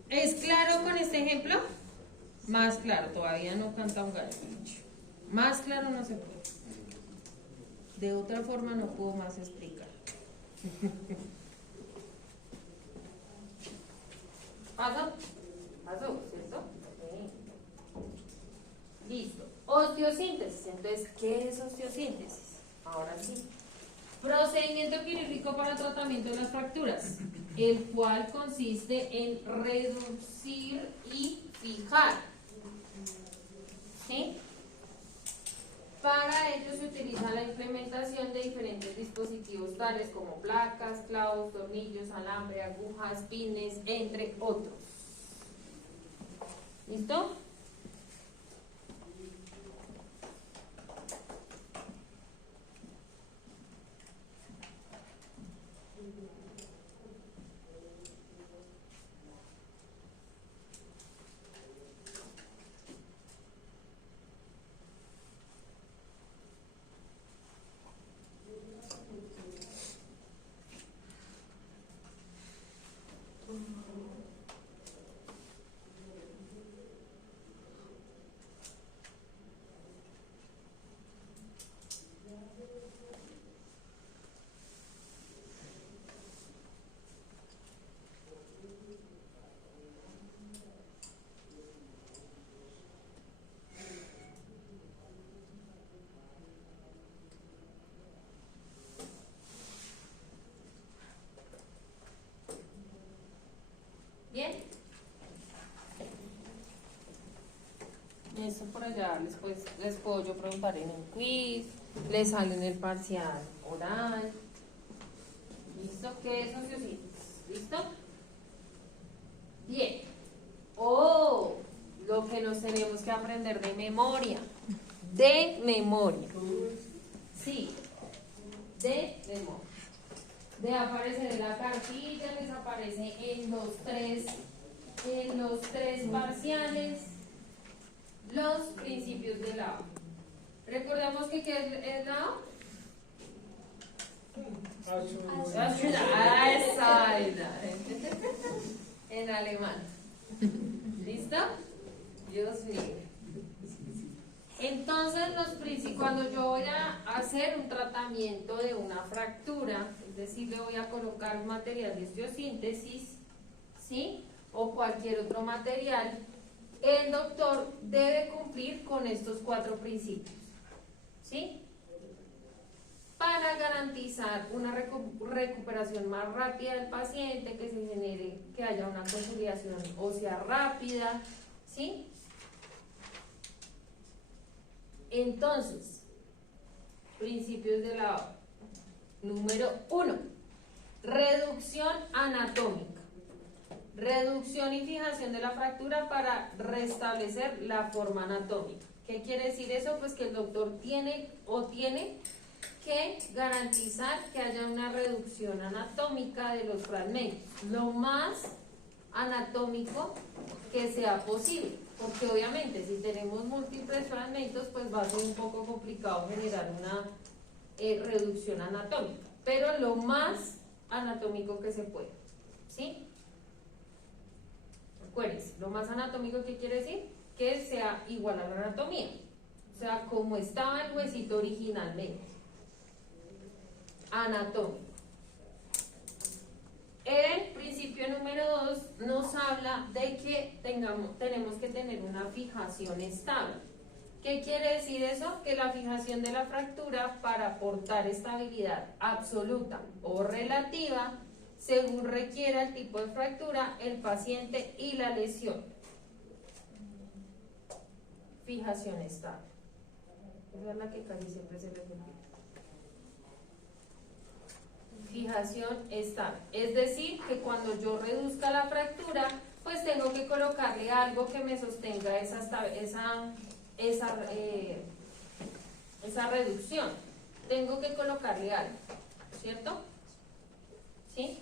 ¿Es claro con este ejemplo? Más claro, todavía no canta un gallo. Más claro no se puede. De otra forma no puedo más explicar. ¿Pasó? ¿Pasó? ¿Cierto? Sí. Listo. Osteosíntesis. Entonces, ¿qué es osteosíntesis? Ahora sí. Procedimiento quirúrgico para tratamiento de las fracturas, el cual consiste en reducir y fijar. ¿Sí? Para ello se utiliza la implementación de diferentes dispositivos tales como placas, clavos, tornillos, alambre, agujas, pines, entre otros. ¿Listo? ¿Bien? Eso por allá les puedo yo preguntar en un quiz, les sale en el parcial oral. ¿Listo? ¿Qué es osteosíntesis? ¿Listo? Bien. Oh, lo que nos tenemos que aprender de memoria. De memoria. Sí, de memoria. De aparecer en la cartilla, les aparece en los tres parciales, los principios de la O. Recordemos que ¿qué es la O? En alemán. ¿Listo? Dios mío. Entonces, cuando yo voy a hacer un tratamiento de una fractura, es decir, le voy a colocar un material de osteosíntesis, ¿sí? O cualquier otro material, el doctor debe cumplir con estos 4 principios, ¿sí? Para garantizar una recuperación más rápida del paciente, que se genere, que haya una consolidación ósea rápida, ¿sí? Entonces, principios de la O. Número 1, reducción anatómica. Reducción y fijación de la fractura para restablecer la forma anatómica. ¿Qué quiere decir eso? Pues que el doctor tiene que garantizar que haya una reducción anatómica de los fragmentos, lo más anatómico que sea posible, porque obviamente si tenemos múltiples fragmentos, pues va a ser un poco complicado generar una reducción anatómica, pero lo más anatómico que se pueda, ¿sí? Acuérdense, lo más anatómico, ¿qué quiere decir? Que sea igual a la anatomía, o sea, como estaba el huesito originalmente, anatómico. El principio número 2 nos habla de que tenemos que tener una fijación estable. ¿Qué quiere decir eso? Que la fijación de la fractura, para aportar estabilidad absoluta o relativa, según requiera el tipo de fractura, el paciente y la lesión. Fijación estable. Esa es la que casi siempre se les olvida. Fijación estable. Es decir, que cuando yo reduzca la fractura, pues tengo que colocarle algo que me sostenga esa reducción. Tengo que colocarle algo, ¿cierto? ¿Sí?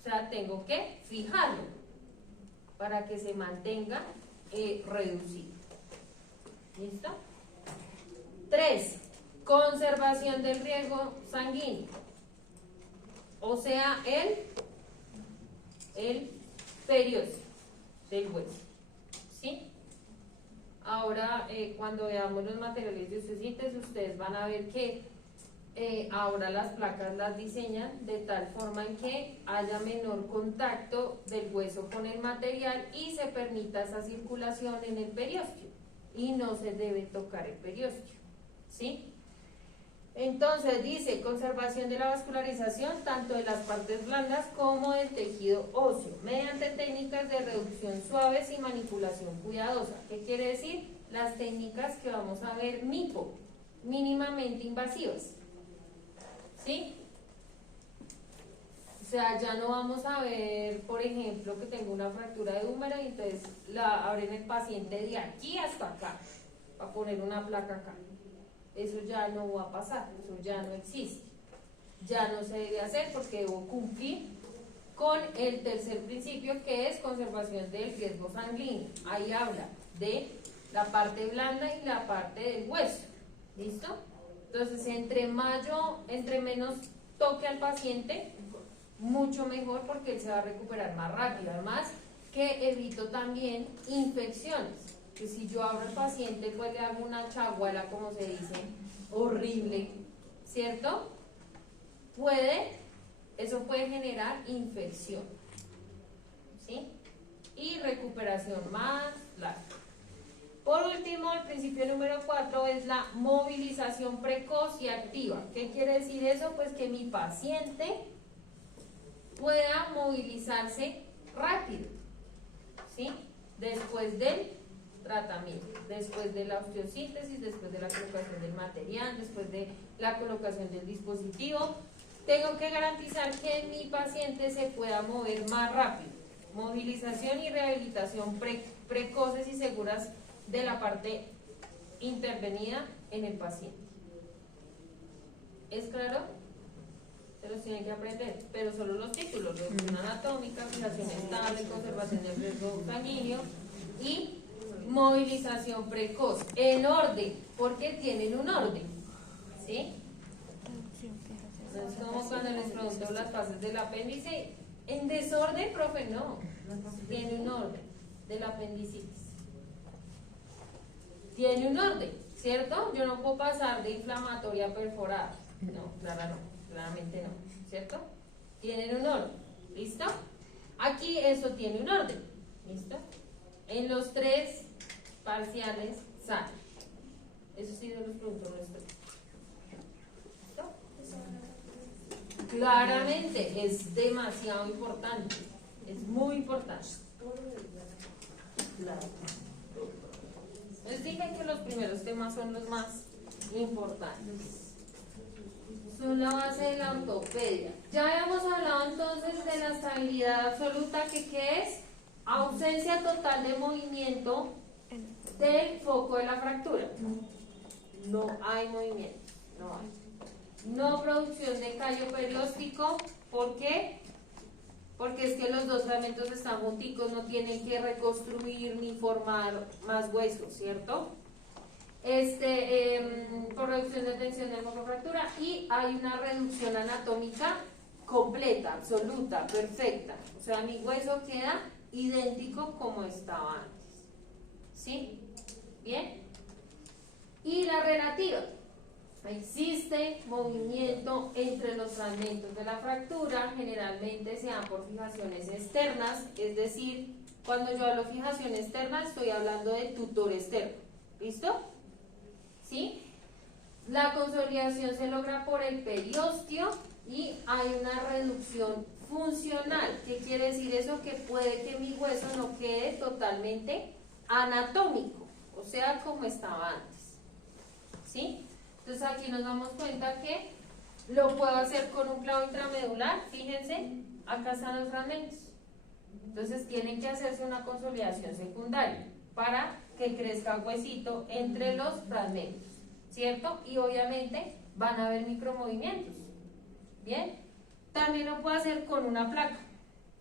O sea, tengo que fijarlo para que se mantenga reducido. ¿Listo? 3. Conservación del riego sanguíneo. O sea, el periódico del hueso. ¿Sí? Ahora, cuando veamos los materiales de osteosíntesis, ustedes van a ver que ahora las placas las diseñan de tal forma en que haya menor contacto del hueso con el material y se permita esa circulación en el periósteo. Y no se debe tocar el periósteo. ¿Sí? Entonces dice conservación de la vascularización tanto de las partes blandas como del tejido óseo mediante técnicas de reducción suaves y manipulación cuidadosa. ¿Qué quiere decir? Las técnicas que vamos a ver mínimamente invasivas. ¿Sí? O sea, ya no vamos a ver, por ejemplo, que tengo una fractura de húmero y entonces la abren el paciente de aquí hasta acá, a poner una placa acá. Eso ya no va a pasar, eso ya no existe. Ya no se debe hacer porque debo cumplir con el tercer principio, que es conservación del riesgo sanguíneo. Ahí habla de la parte blanda y la parte del hueso. ¿Listo? Entonces, entre menos toque al paciente, mucho mejor, porque él se va a recuperar más rápido. Además, que evito también infecciones. Que si yo abro al paciente, pues le hago una chaguala, como se dice, horrible, ¿cierto? Eso puede generar infección, ¿sí? Y recuperación más larga. Por último, el principio número 4 es la movilización precoz y activa. ¿Qué quiere decir eso? Pues que mi paciente pueda movilizarse rápido, ¿sí? Después del tratamiento, después de la osteosíntesis, después de la colocación del material, después de la colocación del dispositivo, tengo que garantizar que mi paciente se pueda mover más rápido. Movilización y rehabilitación precoces y seguras de la parte intervenida en el paciente. ¿Es claro? Se los tienen que aprender, pero solo los títulos: reducción anatómica, fijación estable, conservación del riesgo sanguíneo y movilización precoz, en orden, porque tienen un orden, ¿sí? Entonces, como cuando les pregunto las fases del apéndice, en desorden, profe, no, tiene un orden del apendicitis. Tiene un orden, ¿cierto? Yo no puedo pasar de inflamatoria a perforada, no, claramente no, ¿cierto? Tienen un orden, ¿listo? Aquí eso tiene un orden, ¿listo? En los 3 parciales sale. Eso sí se los pregunto nuestro. ¿Listo? Claramente es demasiado importante. Es muy importante. Claro. Les dije que los primeros temas son los más importantes. Son la base de la ortopedia. Ya habíamos hablado entonces de la estabilidad absoluta, que ¿qué es? Ausencia total de movimiento del foco de la fractura. No hay movimiento, no hay. No producción de callo perióstico, ¿por qué? Porque es que los dos fragmentos están junticos, no tienen que reconstruir ni formar más huesos, ¿cierto? Por reducción de tensión de fractura, y hay una reducción anatómica completa, absoluta, perfecta. O sea, mi hueso queda idéntico como estaba antes. ¿Sí? ¿Bien? Y la relativa. Existe movimiento entre los fragmentos de la fractura, generalmente se dan por fijaciones externas, es decir, cuando yo hablo fijación externa estoy hablando de tutor externo. ¿Listo? ¿Sí? La consolidación se logra por el periósteo y hay una reducción funcional. ¿Qué quiere decir eso? Que puede que mi hueso no quede totalmente anatómico, o sea, como estaba antes. ¿Sí? Entonces aquí nos damos cuenta que lo puedo hacer con un clavo intramedular. Fíjense, acá están los fragmentos. Entonces tienen que hacerse una consolidación secundaria para que crezca huesito entre los fragmentos, ¿cierto? Y obviamente van a haber micromovimientos. ¿Bien? También lo puedo hacer con una placa.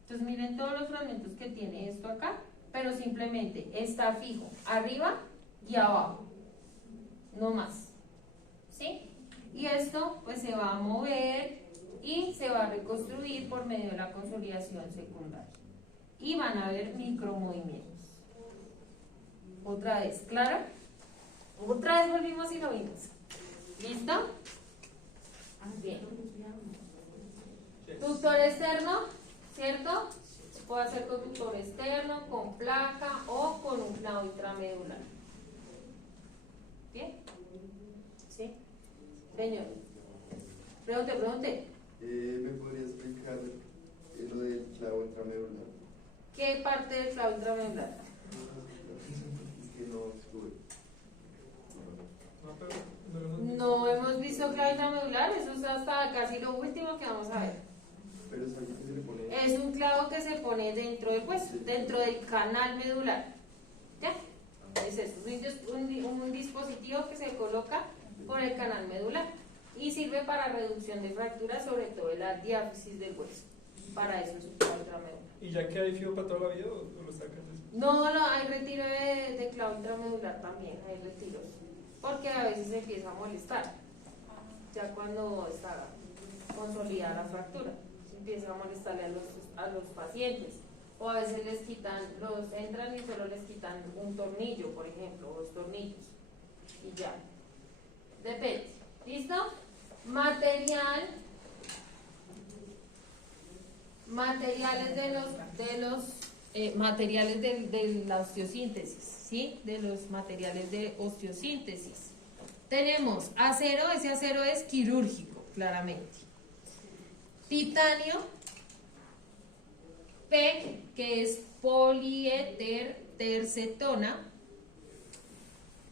Entonces miren todos los fragmentos que tiene esto acá, pero simplemente está fijo arriba y abajo, no más. ¿Sí? Y esto pues se va a mover y se va a reconstruir por medio de la consolidación secundaria. Y van a haber micromovimientos. Otra vez, ¿claro? Otra vez volvimos y lo vimos. ¿Listo? Bien. Tutor externo, ¿cierto? Se puede hacer con tutor externo, con placa o con un clavo intramedular. ¿Bien? ¿Sí? Señor. Pregunte. ¿Me podría explicar lo del clavo intramedular? ¿Qué parte del clavo intramedular? Es que no estuve. No hemos visto clavo intramedular, eso es hasta casi lo último que vamos a ver. Pero es algo que se le pone. Es un clavo que se pone dentro del hueso, dentro del canal medular. ¿Ya? Es eso, es un dispositivo que se coloca por el canal medular y sirve para reducción de fracturas, sobre todo de la diáfisis del hueso. Para eso es un clavo intramedular. ¿Y ya queda ahí fijo para toda la vida o lo sacas después? No, hay retiro de clavo intramedular también, hay retiros, porque a veces se empieza a molestar, ya cuando está consolidada la fractura, se empieza a molestarle a los pacientes, o a veces les quitan, entran y solo les quitan un tornillo, por ejemplo, o 2 tornillos, y ya. Depende. ¿Listo? Materiales materiales de la osteosíntesis, ¿sí? De los materiales de osteosíntesis. Tenemos acero, ese acero es quirúrgico, claramente. Titanio, PEC, que es polietercetona.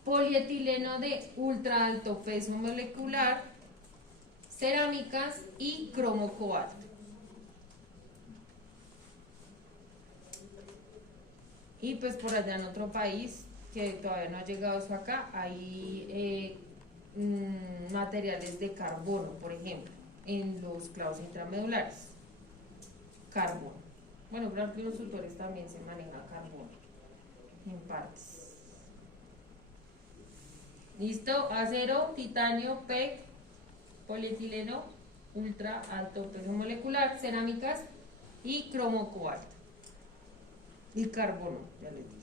Polietileno de ultra alto peso molecular, cerámicas y cromo cobalto. Y pues por allá en otro país, que todavía no ha llegado eso acá, hay materiales de carbono, por ejemplo, en los clavos intramedulares. Carbono. Bueno, claro que los tutores también se maneja carbono en partes. ¿Listo? Acero, titanio, PEC, polietileno, ultra alto peso molecular, cerámicas y cromo cobalto. Y carbono, ya les dije.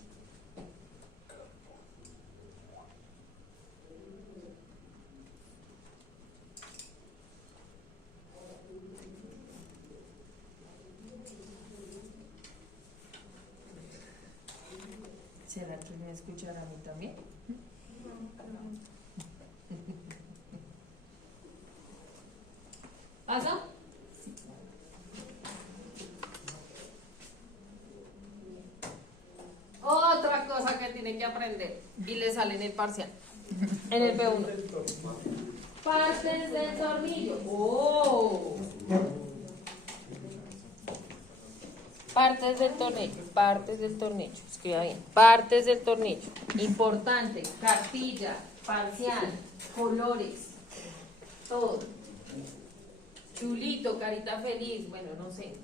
¿Será que me escuchará a mí también? ¿Pasa? Otra cosa que tienen que aprender y le sale en el parcial, en el P1. Partes del tornillo. ¡Oh! Partes del tornillo, escriba bien, partes del tornillo, importante, cartilla, parcial, colores, todo, chulito, carita feliz, bueno, no sé,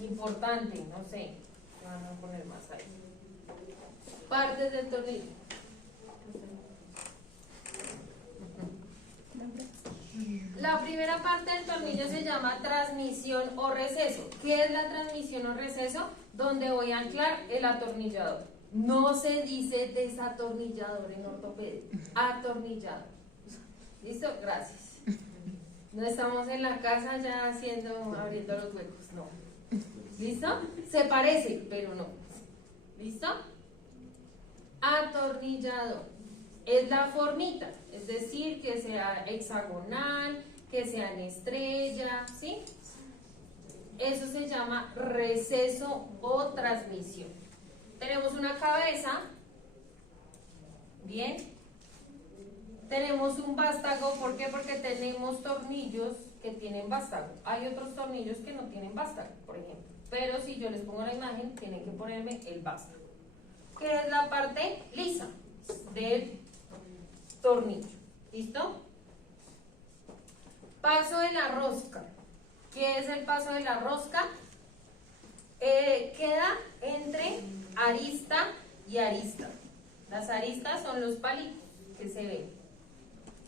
importante, no sé, van a poner más ahí, partes del tornillo. La primera parte del tornillo se llama transmisión o receso. ¿Qué es la transmisión o receso? Donde voy a anclar el atornillador. No se dice desatornillador en ortopedia, atornillador. ¿Listo? Gracias. No estamos en la casa ya abriendo los huecos, no. ¿Listo? Se parece, pero no. ¿Listo? Atornillador. Es la formita, es decir, que sea hexagonal, que sea en estrella, ¿sí? Eso se llama receso o transmisión. Tenemos una cabeza, bien. Tenemos un vástago, ¿por qué? Porque tenemos tornillos que tienen vástago. Hay otros tornillos que no tienen vástago, por ejemplo. Pero si yo les pongo la imagen, tienen que ponerme el vástago, que es la parte lisa del tornillo. ¿Listo? Paso de la rosca. ¿Qué es el paso de la rosca? Queda entre arista y arista. Las aristas son los palitos que se ven,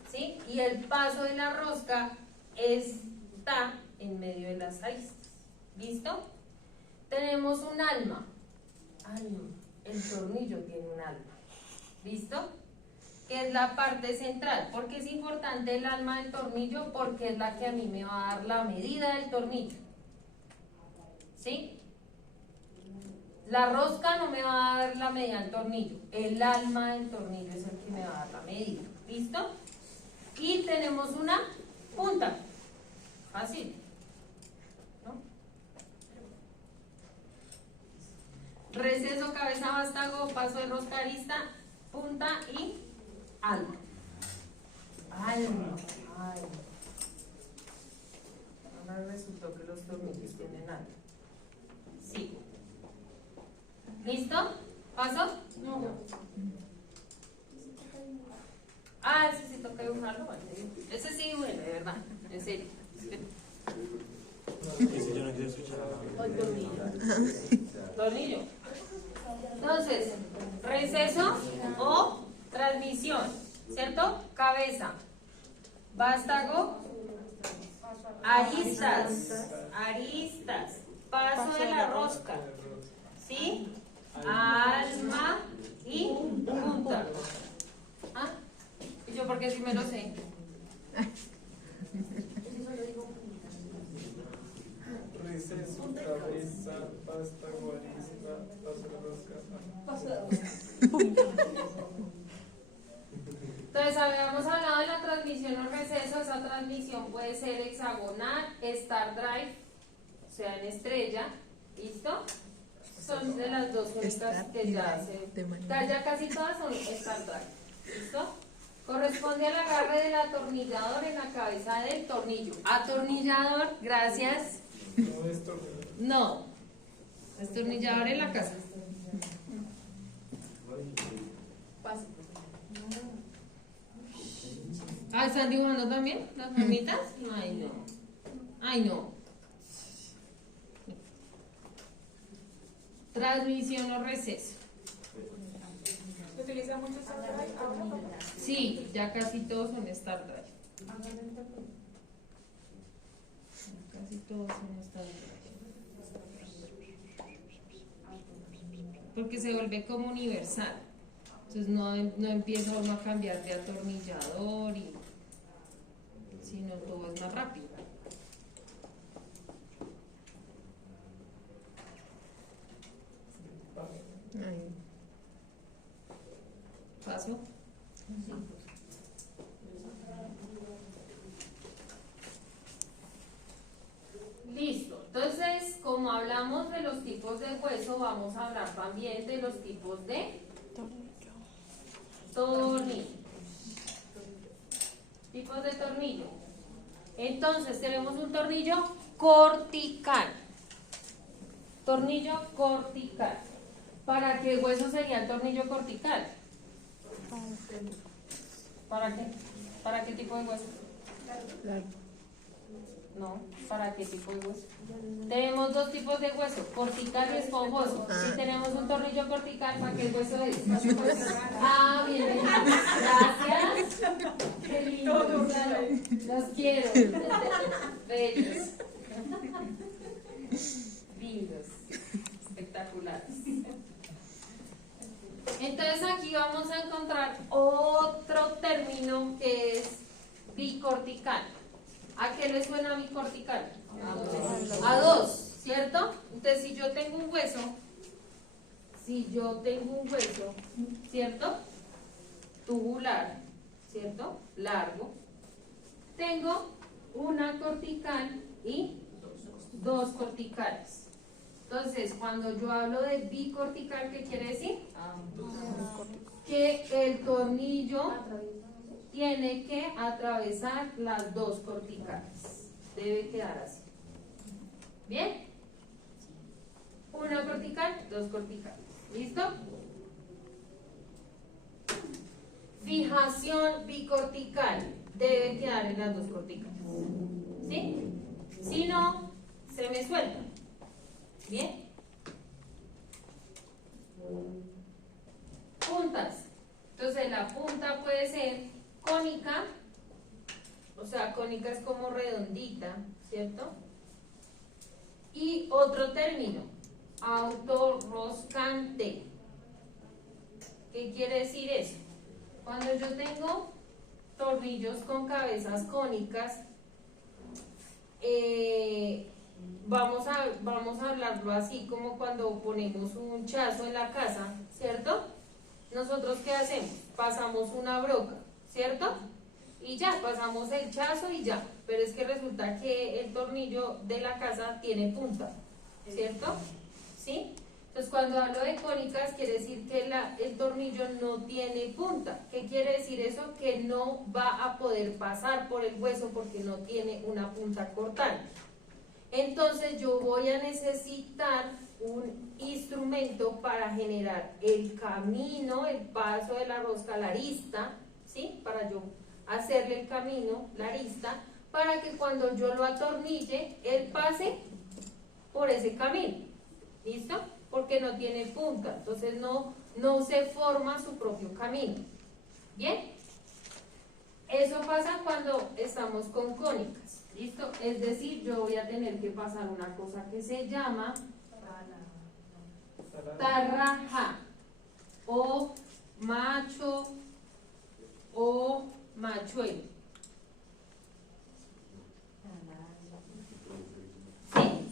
¿sí? Y el paso de la rosca está en medio de las aristas. ¿Listo? Tenemos un alma. El tornillo tiene un alma. ¿Listo? Que es la parte central. ¿Por qué es importante el alma del tornillo? Porque es la que a mí me va a dar la medida del tornillo. ¿Sí? La rosca no me va a dar la medida del tornillo. El alma del tornillo es el que me va a dar la medida. ¿Listo? Y tenemos una punta. Fácil. ¿No? Receso, cabeza, vástago, paso de rosca, arista, punta y alma. Ahora resultó que los tornillos tienen alma. Sí. ¿Listo? ¿Paso? No. Ese sí toca dibujarlo. Ese sí, bueno, de verdad. En serio. Ese yo no quiero escuchar. Tornillo. Entonces, receso o transmisión, ¿cierto? Cabeza, vástago, aristas, paso de la rosca, ¿sí? Alma y punta. ¿Ah? ¿Y yo porque sí me lo sé? Receso, cabeza, vástago, arista, paso de rosca. Entonces, habíamos hablado de la transmisión o receso. Esa transmisión puede ser hexagonal, star drive, o sea, en estrella. ¿Listo? Son de las dos únicas que ya casi todas son star drive. ¿Listo? Corresponde al agarre del atornillador en la cabeza del tornillo. Atornillador, gracias. No es tornillo. No. Destornillador en la casa. ¿Están dibujando también las formitas? Ay, no. Transmisión o receso. ¿Se utiliza mucho Star Drive ahora? Sí, ya casi todos son Star Drive. Casi todos son Star Drive. Porque se vuelve como universal. Entonces no empieza uno a cambiar de atornillador, sino todo es más rápido. ¿Paso? Listo. Entonces, como hablamos de los tipos de hueso, vamos a hablar también de los tipos de tornillo. Tipos de tornillo. Entonces, tenemos un tornillo cortical. Tornillo cortical. ¿Para qué hueso sería el tornillo cortical? ¿Para qué? ¿Para qué tipo de hueso? No, ¿para qué tipo de hueso? Tenemos dos tipos de hueso, cortical y esponjoso. Si tenemos un tornillo cortical, ¿para qué hueso es? Ah, bien, gracias. Qué lindo, los quiero. Bellos. Lindos, espectaculares. Entonces aquí vamos a encontrar otro término que es bicortical. ¿A qué le suena bicortical? A dos, ¿cierto? Entonces si yo tengo un hueso, ¿cierto? Tubular, ¿cierto? Largo. Tengo una cortical y dos corticales. Entonces, cuando yo hablo de bicortical, ¿qué quiere decir? Que el tornillo tiene que atravesar las dos corticales. Debe quedar así. ¿Bien? Una cortical, dos corticales. ¿Listo? Fijación bicortical. Debe quedar en las dos corticales. ¿Sí? Si no, se me suelta. ¿Bien? Puntas. Entonces la punta puede ser cónica, o sea, cónica es como redondita, ¿cierto? Y otro término, autorroscante. ¿Qué quiere decir eso? Cuando yo tengo tornillos con cabezas cónicas, vamos a hablarlo así como cuando ponemos un chazo en la casa, ¿cierto? Nosotros ¿qué hacemos? Pasamos una broca, ¿cierto? Y ya, pasamos el chazo y ya, pero es que resulta que el tornillo de la casa tiene punta, ¿cierto? ¿Sí? Entonces cuando hablo de cónicas quiere decir que el tornillo no tiene punta. ¿Qué quiere decir eso? Que no va a poder pasar por el hueso porque no tiene una punta cortante. Entonces yo voy a necesitar un instrumento para generar el camino, el paso de la rosca, la arista, ¿sí? Para yo hacerle el camino, la arista, para que cuando yo lo atornille, él pase por ese camino. ¿Listo? Porque no tiene punta, entonces no se forma su propio camino. ¿Bien? Eso pasa cuando estamos con cónicas. ¿Listo? Es decir, yo voy a tener que pasar una cosa que se llama tarraja o macho o machuelo. ¿Sí?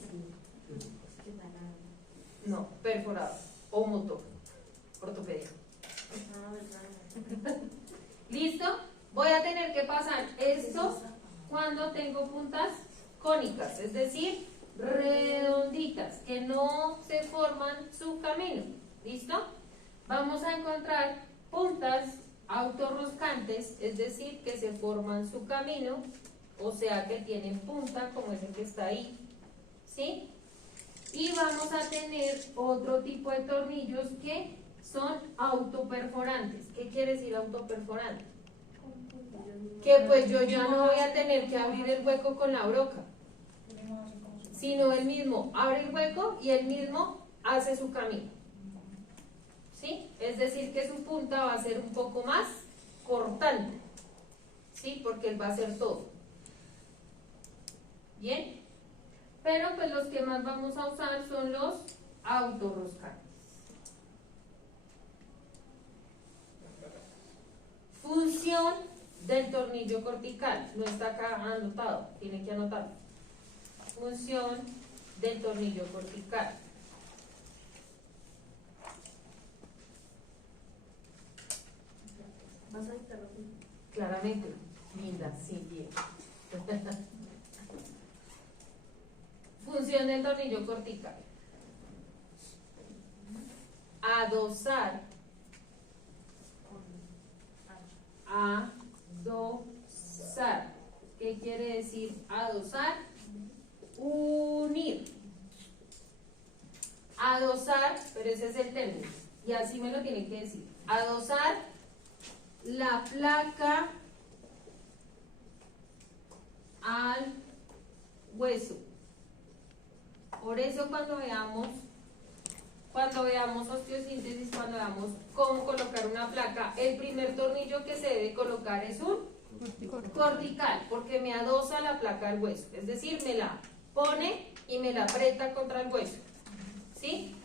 No, perforado o motor, ortopedia. ¿Listo? Voy a tener que pasar esto cuando tengo puntas cónicas, es decir, redonditas, que no se forman su camino. ¿Listo? Vamos a encontrar puntas autorroscantes, es decir, que se forman su camino, o sea que tienen punta, como ese que está ahí. ¿Sí? Y vamos a tener otro tipo de tornillos que son autoperforantes. ¿Qué quiere decir autoperforante? Que pues yo ya no voy a tener que abrir el hueco con la broca, sino él mismo abre el hueco y él mismo hace su camino. ¿Sí? Es decir que su punta va a ser un poco más cortante, ¿sí? Porque él va a hacer todo. ¿Bien? Pero pues los que más vamos a usar son los autorroscantes. Función del tornillo cortical. No está acá anotado, tiene que anotarlo. Función del tornillo cortical. ¿Vas a interrumpir? Claramente, linda, sí, bien. Función del tornillo cortical. Adosar. Adosar. ¿Qué quiere decir adosar? Unir. adosar, pero ese es el término, y así me lo tienen que decir, adosar la placa al hueso. Por eso cuando veamos osteosíntesis, cuando veamos cómo colocar una placa, el primer tornillo que se debe colocar es un cortical, porque me adosa la placa al hueso, es decir, me la pone y me la aprieta contra el hueso, ¿sí?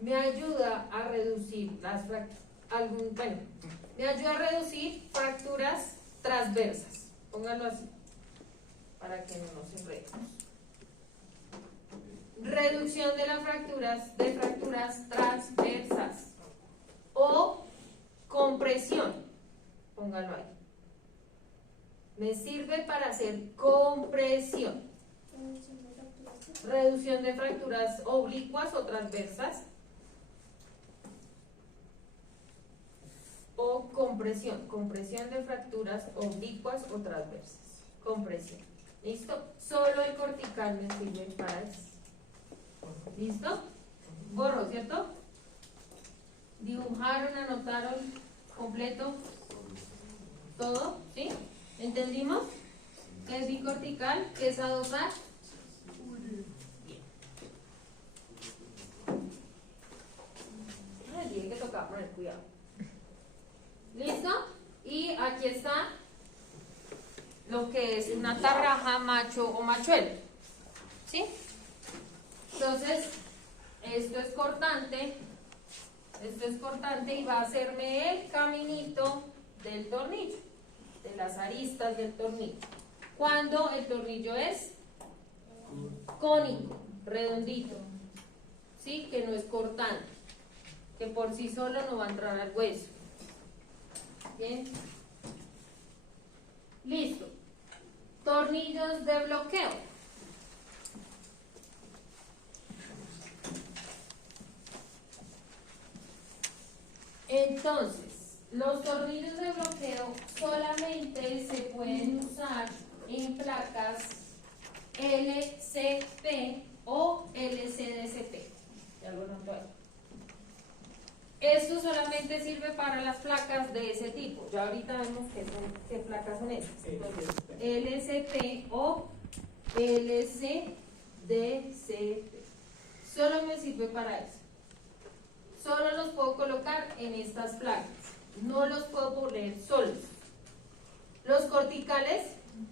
Me ayuda a reducir me ayuda a reducir fracturas transversas, póngalo así, para que no nos enredemos. Reducción de las fracturas transversas o compresión, póngalo ahí. Me sirve para hacer compresión. Reducción de fracturas oblicuas o transversas o compresión de fracturas oblicuas o transversas. Compresión. ¿Listo? Solo el cortical me sirve para eso. ¿Listo? Borro, ¿cierto? Dibujaron, anotaron, completo, todo, ¿sí? ¿Entendimos? ¿Qué es bicortical? ¿Qué es adosar? Ay, dije que tocaba poner cuidado. ¿Listo? Y aquí está lo que es una tarraja, macho o machuelo, ¿sí? Entonces, esto es cortante y va a hacerme el caminito del tornillo, de las aristas del tornillo. Cuando el tornillo es cónico, redondito, ¿sí? Que no es cortante, que por sí solo no va a entrar al hueso. Bien. Listo. Tornillos de bloqueo. Entonces, los tornillos de bloqueo solamente se pueden usar en placas LCP o LCDCP. Ya lo noto ahí. Esto solamente sirve para las placas de ese tipo. Ya ahorita vemos qué placas son estas. Entonces, LCP o LCDCP. Solo me sirve para eso. Solo los puedo colocar en estas placas. No los puedo poner solos. Los corticales,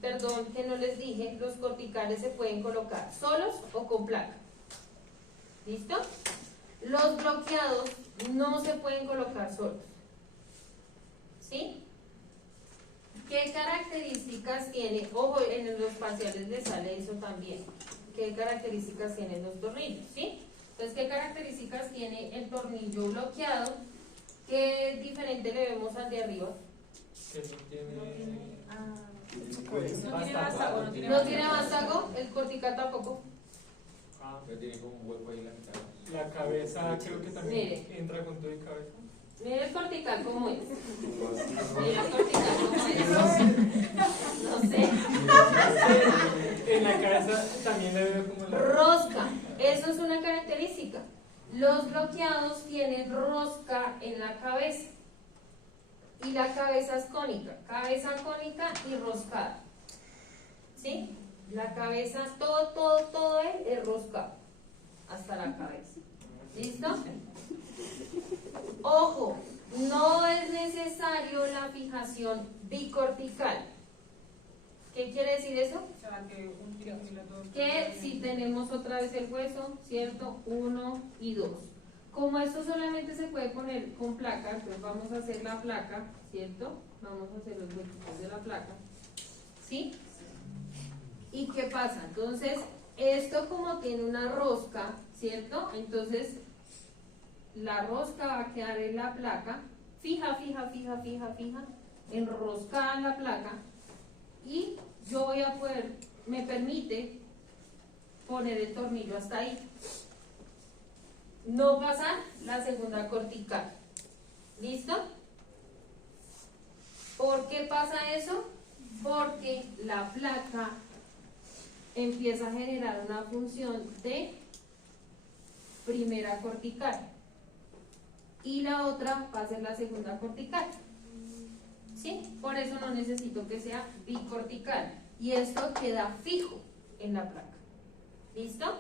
perdón que no les dije, los corticales se pueden colocar solos o con placa. ¿Listo? Los bloqueados no se pueden colocar solos. ¿Sí? ¿Qué características tiene? Ojo, en los parciales les sale eso también. ¿Qué características tienen los tornillos? ¿Sí? Entonces, ¿qué características tiene el tornillo bloqueado? ¿Qué diferente le vemos al de arriba? Que no tiene No tiene vástago, No tiene vástago, el cortical tampoco. Pero tiene como un hueco ahí en la mitad. la cabeza, creo que también Mire. entra con todo y cabeza. Mira el cortical cómo es. Mira el cortical cómo es. No sé. En la cabeza también le veo como la... Rosca. Eso es una característica. Los bloqueados tienen rosca en la cabeza. Y la cabeza es cónica. Cabeza cónica y roscada. ¿Sí? La cabeza, todo es roscado. Hasta la cabeza. ¿Listo? Ojo, no es necesario la fijación bicortical. ¿Qué quiere decir eso? O sea, que un triángulo. Que si tenemos otra vez el hueso, ¿cierto? 1 y 2. Como esto solamente se puede poner con placa, pues vamos a hacer la placa, ¿cierto? Vamos a hacer los huequitos de la placa. ¿Sí? ¿Y qué pasa? Entonces, esto como tiene una rosca, ¿cierto? Entonces, la rosca va a quedar en la placa, fija, enroscada en la placa, y yo voy a poder, me permite poner el tornillo hasta ahí. No pasar la segunda cortical. ¿Listo? ¿Por qué pasa eso? Porque la placa empieza a generar una función de primera cortical y la otra va a ser la segunda cortical. ¿Sí? Por eso no necesito que sea bicortical y esto queda fijo en la placa. ¿Listo?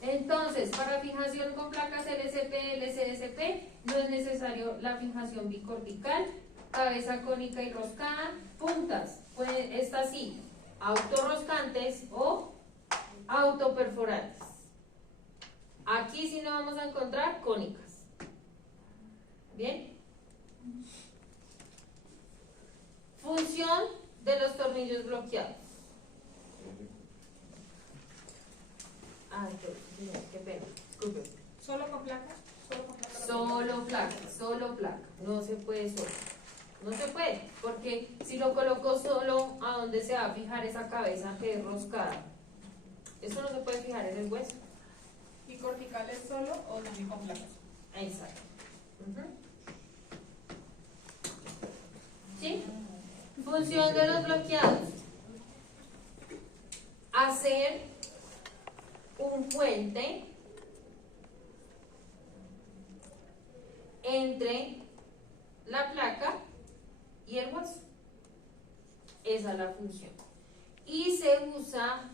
Entonces, para fijación con placas LCP, LCSP, no es necesario la fijación bicortical, cabeza cónica y roscada, puntas, pues estas sí, autorroscantes o autoperforantes. Aquí sí no vamos a encontrar cónicas. ¿Bien? Función de los tornillos bloqueados. Ay, qué pena, disculpe. ¿Solo con placa? Solo placa, no se puede solo. No se puede, porque si lo coloco solo, ¿a dónde se va a fijar esa cabeza que es roscada? Eso no se puede fijar en el hueso. ¿Y corticales solo o también con placas? Exacto. ¿Sí? Función de los bloqueados. Hacer un puente entre la placa y el hueso. Esa es la función. Y se usa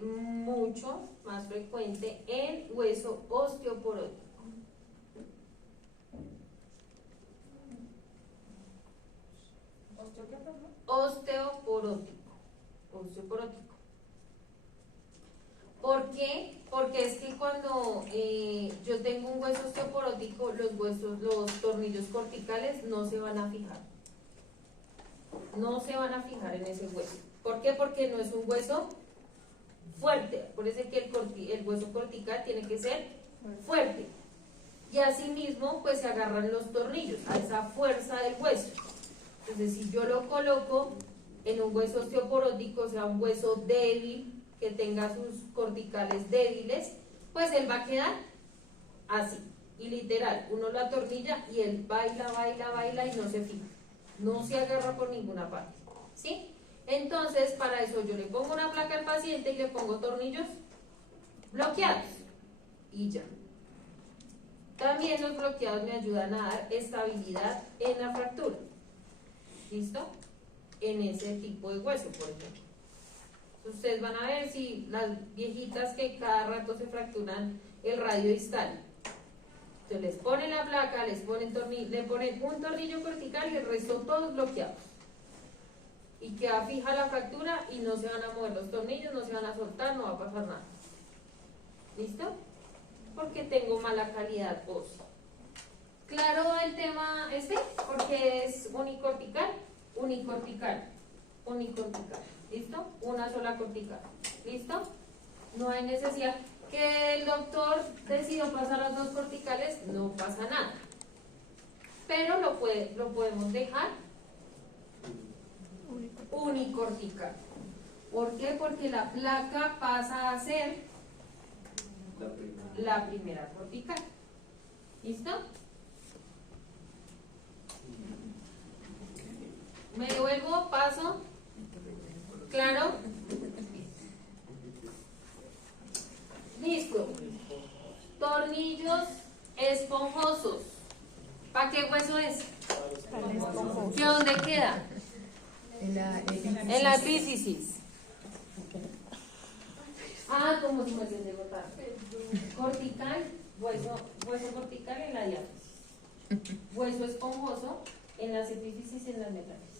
mucho más frecuente en hueso osteoporótico. Osteoporótico. ¿Por qué? Porque es que cuando yo tengo un hueso osteoporótico, los tornillos corticales no se van a fijar. No se van a fijar en ese hueso. ¿Por qué? Porque no es un hueso fuerte. Por eso es que el hueso cortical tiene que ser fuerte. Y asimismo, pues se agarran los tornillos a esa fuerza del hueso. Entonces, si yo lo coloco en un hueso osteoporótico, o sea, un hueso débil, que tenga sus corticales débiles, pues él va a quedar así. Y literal, uno lo atornilla y él baila y no se fija. No se agarra por ninguna parte. ¿Sí? Entonces, para eso yo le pongo una placa al paciente y le pongo tornillos bloqueados. Y ya. También los bloqueados me ayudan a dar estabilidad en la fractura. ¿Listo? En ese tipo de hueso, por ejemplo. Ustedes van a ver si las viejitas que cada rato se fracturan el radio distal. Entonces les ponen la placa, le ponen un tornillo cortical y el resto todos bloqueados. Y queda fija la fractura y no se van a mover los tornillos, no se van a soltar, no va a pasar nada. ¿Listo? Porque tengo mala calidad ósea. ¿Claro el tema porque es unicortical? Unicortical. ¿Listo? Una sola cortical. ¿Listo? No hay necesidad. Que el doctor decidió pasar las dos corticales, no pasa nada. Pero lo podemos dejar unicortical. ¿Por qué? Porque la placa pasa a ser la primera cortical. ¿Listo? Me devuelvo, paso. ¿Claro? Listo. Tornillos esponjosos. ¿Para qué hueso es? ¿Qué dónde queda? En la epífisis. Como si fuese de botar. Cortical, hueso cortical en la diáfisis. Hueso esponjoso en las epífisis y en las metáfisis.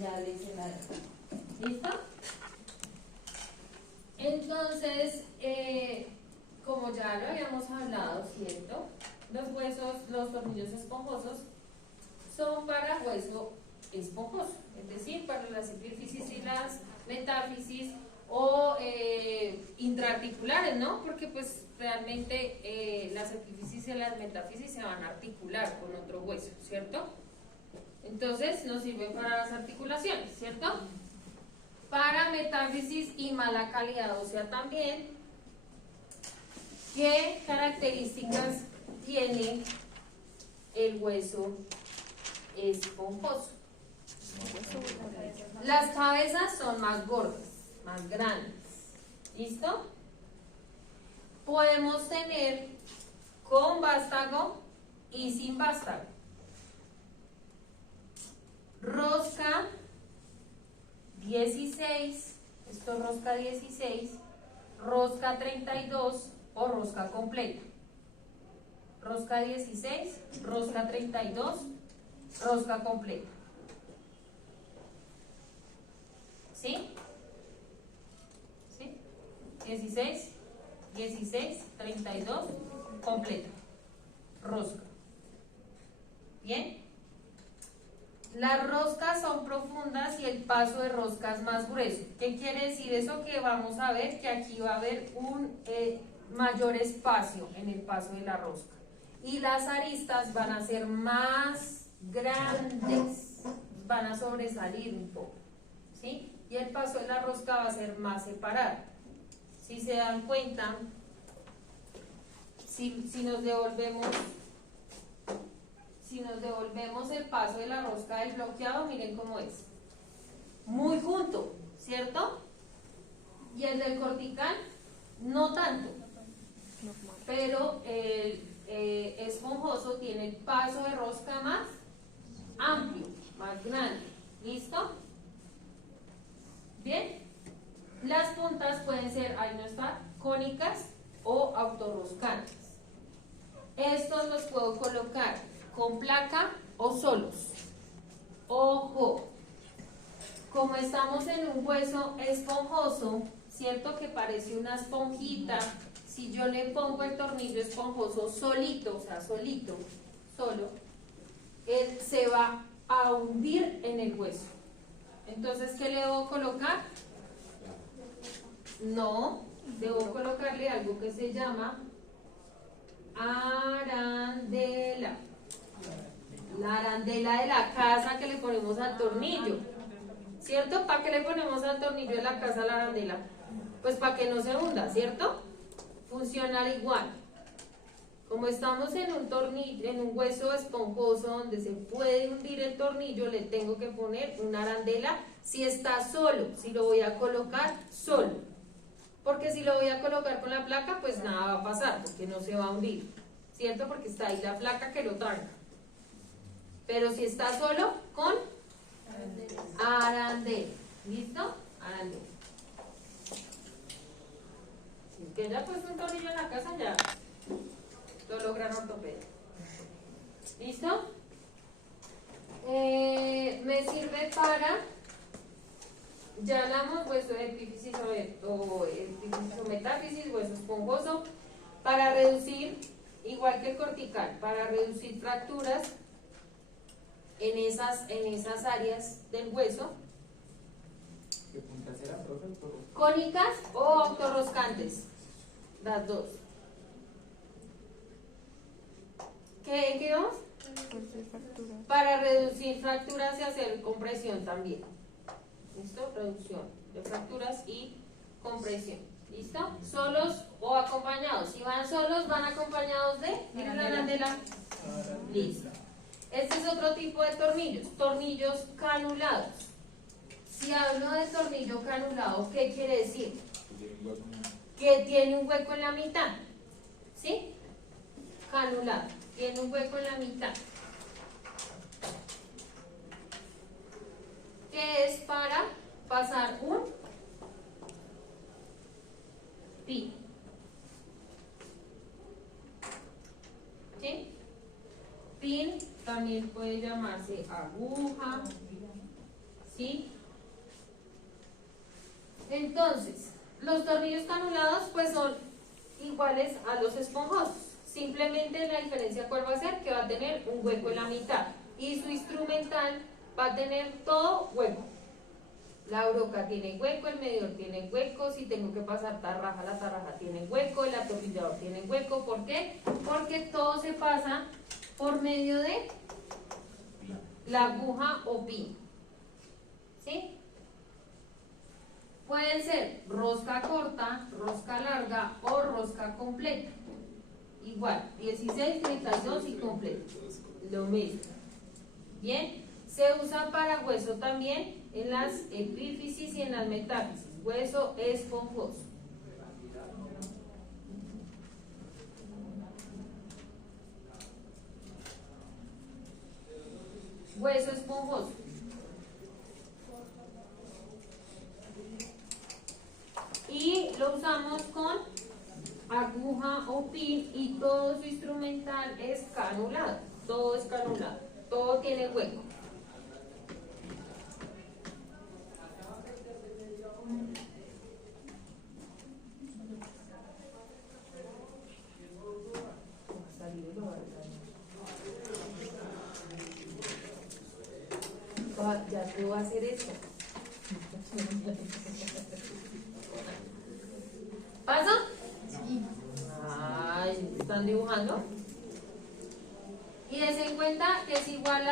Ya le hice la. ¿Listo? Entonces, como ya lo habíamos hablado, ¿cierto? Los tornillos esponjosos son para hueso esponjoso, es decir, para las epífisis y las metáfisis o intraarticulares, ¿no? Porque pues realmente las epífisis y las metáfisis se van a articular con otro hueso, ¿cierto? Entonces nos sirven para las articulaciones, ¿cierto? Para metáfisis y mala calidad ósea también. ¿Qué características tiene el hueso esponjoso? Las cabezas son más gordas, más grandes. ¿Listo? Podemos tener con vástago y sin vástago. Rosca 16, esto es rosca 16, rosca 32 o rosca completa. Rosca 16, rosca 32, rosca completa. ¿Sí? ¿Sí? 16, 16, 32, completa. Rosca. ¿Bien? Las roscas son profundas y el paso de rosca es más grueso. ¿Qué quiere decir eso? Que vamos a ver que aquí va a haber un mayor espacio en el paso de la rosca. Y las aristas van a ser más grandes, van a sobresalir un poco. ¿Sí? Y el paso de la rosca va a ser más separado. Si se dan cuenta, si nos devolvemos el paso de la rosca del bloqueado, miren cómo es. Muy junto, ¿cierto? Y el del cortical, no tanto. Pero el esponjoso tiene el paso de rosca más amplio, más grande. ¿Listo? Bien. Las puntas pueden ser, ahí no está, cónicas o autorroscantes. Estos los puedo colocar con placa o solos. Ojo, como estamos en un hueso esponjoso, ¿cierto? Que parece una esponjita. Si yo le pongo el tornillo esponjoso solito, o sea, solito, solo, él se va a hundir en el hueso. Entonces, ¿qué le debo colocar? No, debo colocarle algo que se llama arandela. La arandela de la casa que le ponemos al tornillo. ¿Cierto? ¿Para qué le ponemos al tornillo de la casa la arandela? Pues para que no se hunda, ¿cierto? Funciona igual. Como estamos en un tornillo, en un hueso esponjoso donde se puede hundir el tornillo, le tengo que poner una arandela si está solo, si lo voy a colocar solo. Porque si lo voy a colocar con la placa, pues nada va a pasar, porque no se va a hundir, ¿cierto? Porque está ahí la placa que lo tranca. Pero si está solo, con arandela. ¿Listo? Arandela. Si es que ya puesto un tornillo en la casa, ya lo logran ortopedia. ¿Listo? Me sirve para, ya hablamos hueso de epífisis o epífisis o metáfisis, hueso esponjoso, para reducir, igual que el cortical, para reducir fracturas en esas áreas del hueso. ¿Qué puntas eran, profe? Cónicas o autorroscantes, las dos. ¿Qué vamos? Para reducir fracturas y hacer compresión también. ¿Listo? Reducción de fracturas y compresión. ¿Listo? Solos o acompañados. Si van solos, van acompañados de arandela. Listo. Este es otro tipo de tornillos. Tornillos canulados. Si hablo de tornillo canulado, ¿qué quiere decir? Que tiene un hueco en la mitad. ¿Sí? Canulado. Tiene un hueco en la mitad. Que es para pasar un pin. ¿Sí? Pin también puede llamarse aguja. ¿Sí? Entonces, los tornillos canulados pues son iguales a los esponjosos. Simplemente la diferencia cuál va a ser, que va a tener un hueco en la mitad. Y su instrumental va a tener todo hueco. La broca tiene hueco, el medidor tiene hueco, si tengo que pasar tarraja, la tarraja tiene hueco, el atornillador tiene hueco. ¿Por qué? Porque todo se pasa por medio de la aguja o pin. ¿Sí? Pueden ser rosca corta, rosca larga o rosca completa. Igual, 16, 32 y completo. Lo mismo. Bien. Se usa para hueso también en las epífisis y en las metáfisis. Hueso esponjoso. Hueso esponjoso. Y lo usamos con aguja o pin y todo su instrumental es canulado. Todo es canulado. Todo tiene hueco. Ya puedo hacer esto. ¿Pasa? Ay, ¿están dibujando? Y dense en cuenta que es igual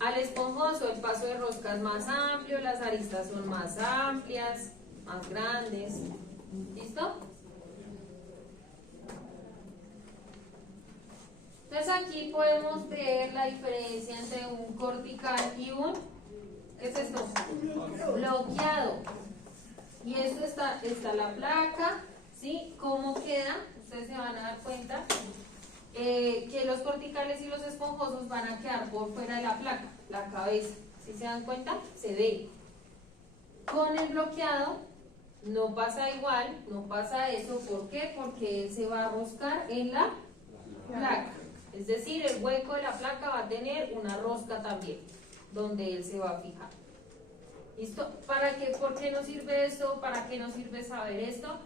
al esponjoso. El paso de rosca es más amplio, las aristas son más amplias, más grandes. ¿Listo? Entonces aquí podemos ver la diferencia entre un cortical y un, ¿qué es esto? Bloqueado. Y esto está la placa, ¿sí? ¿Cómo queda? Ustedes se van a dar cuenta que los corticales y los esponjosos van a quedar por fuera de la placa, la cabeza. ¿Sí se dan cuenta? Se ve. Con el bloqueado no pasa igual, no pasa eso. ¿Por qué? Porque él se va a roscar en la placa. Es decir, el hueco de la placa va a tener una rosca también, donde él se va a fijar. ¿Listo? ¿Para qué? ¿Por qué nos sirve esto? ¿Para qué nos sirve saber esto?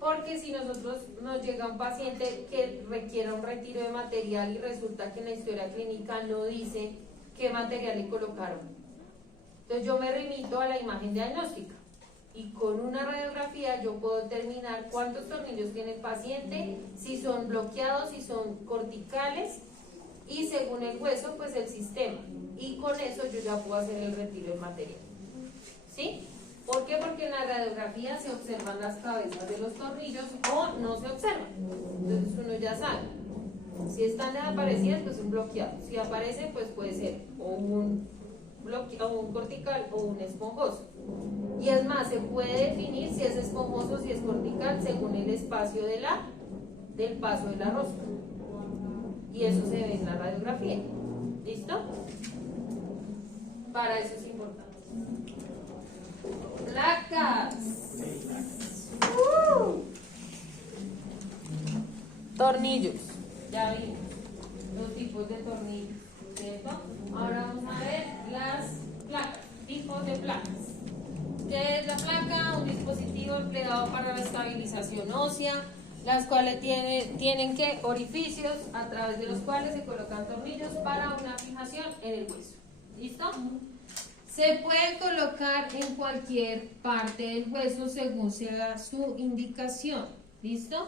Porque si nosotros nos llega un paciente que requiera un retiro de material y resulta que en la historia clínica no dice qué material le colocaron, entonces yo me remito a la imagen diagnóstica y con una radiografía yo puedo determinar cuántos tornillos tiene el paciente, si son bloqueados, si son corticales y según el hueso pues el sistema, y con eso yo ya puedo hacer el retiro del material. ¿Sí? ¿Por qué? Porque en la radiografía se observan las cabezas de los tornillos o no se observan. Entonces uno ya sabe. Si están desaparecidas, pues un bloqueado. Si aparece, pues puede ser o un cortical o un esponjoso. Y es más, se puede definir si es esponjoso, si es cortical, según el espacio del paso de la rosca. Y eso se ve en la radiografía. ¿Listo? Para eso es importante. Placas. Tornillos. Ya vimos los tipos de tornillos, ¿cierto? Ahora vamos a ver las placas, tipos de placas. ¿Qué es la placa? Un dispositivo empleado para la estabilización ósea, las cuales tienen que orificios a través de los cuales se colocan tornillos para una fijación en el hueso. ¿Listo? Se puede colocar en cualquier parte del hueso según sea su indicación. ¿Listo?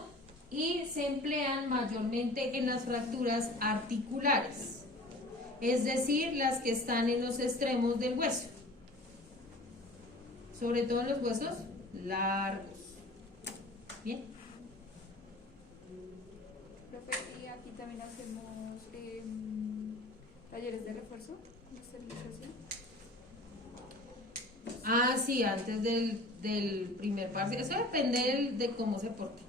Y se emplean mayormente en las fracturas articulares, es decir, las que están en los extremos del hueso, sobre todo en los huesos largos. ¿Bien? Profe, y aquí también hacemos talleres de refuerzo, de esterilización. Ah, sí, antes del primer parcial. Eso depende de cómo se porte.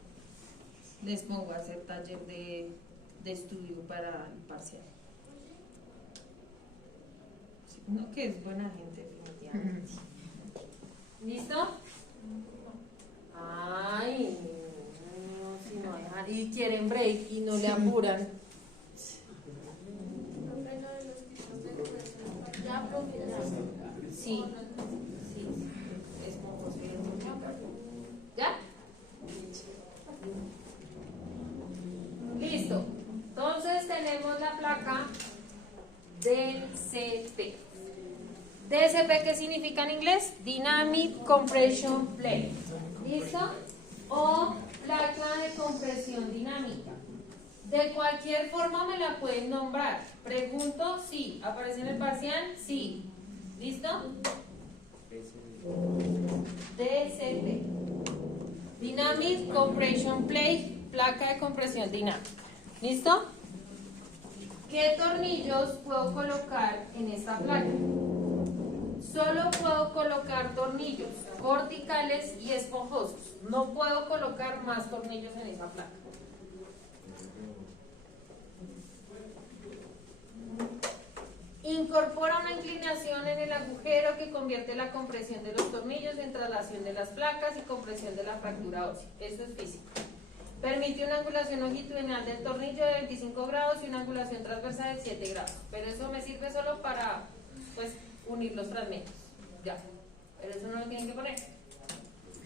Les pongo a hacer taller de estudio para el parcial. Sí, uno que es buena gente, definitivamente. ¿Listo? Ay, no, si no dejan. Y quieren break y no le apuran. Ya, profe. Sí. Sí. Es como si ¿ya? Listo. Entonces tenemos la placa DCP. DCP, ¿qué significa en inglés? Dynamic Compression Plate. ¿Listo? O placa de compresión dinámica. De cualquier forma me la pueden nombrar. Pregunto, sí. ¿Aparece en el parcial? Sí. ¿Listo? DCP. Dynamic Compression Plate, placa de compresión dinámica. ¿Listo? ¿qué tornillos puedo colocar en esta placa? Solo puedo colocar tornillos corticales y esponjosos. No puedo colocar más tornillos en esa placa. Incorpora una inclinación en el agujero que convierte la compresión de los tornillos en traslación de las placas y compresión de la fractura ósea. Eso es físico. Permite una angulación longitudinal del tornillo de 25 grados y una angulación transversal de 7 grados. Pero eso me sirve solo para, pues, unir los fragmentos. Ya. Pero eso no lo tienen que poner.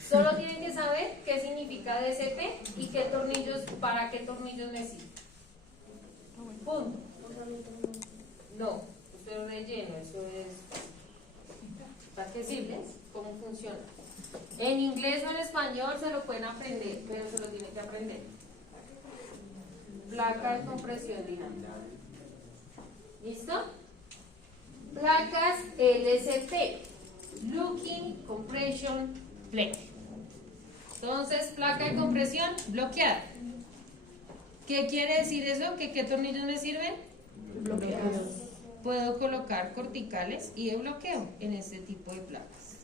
Solo tienen que saber qué significa DCP y qué tornillos, para qué tornillos me sirve. Punto. No, eso es relleno, eso es para qué sirve, cómo funciona. En inglés o en español se lo pueden aprender, pero se lo tienen que aprender. Placa de compresión dinámica. ¿Listo? Placas LSP, Locking Compression Plate. Entonces, placa de compresión bloqueada. ¿Qué quiere decir eso? ¿Que qué tornillos me sirven? Bloqueados. Puedo colocar corticales y de bloqueo en este tipo de placas.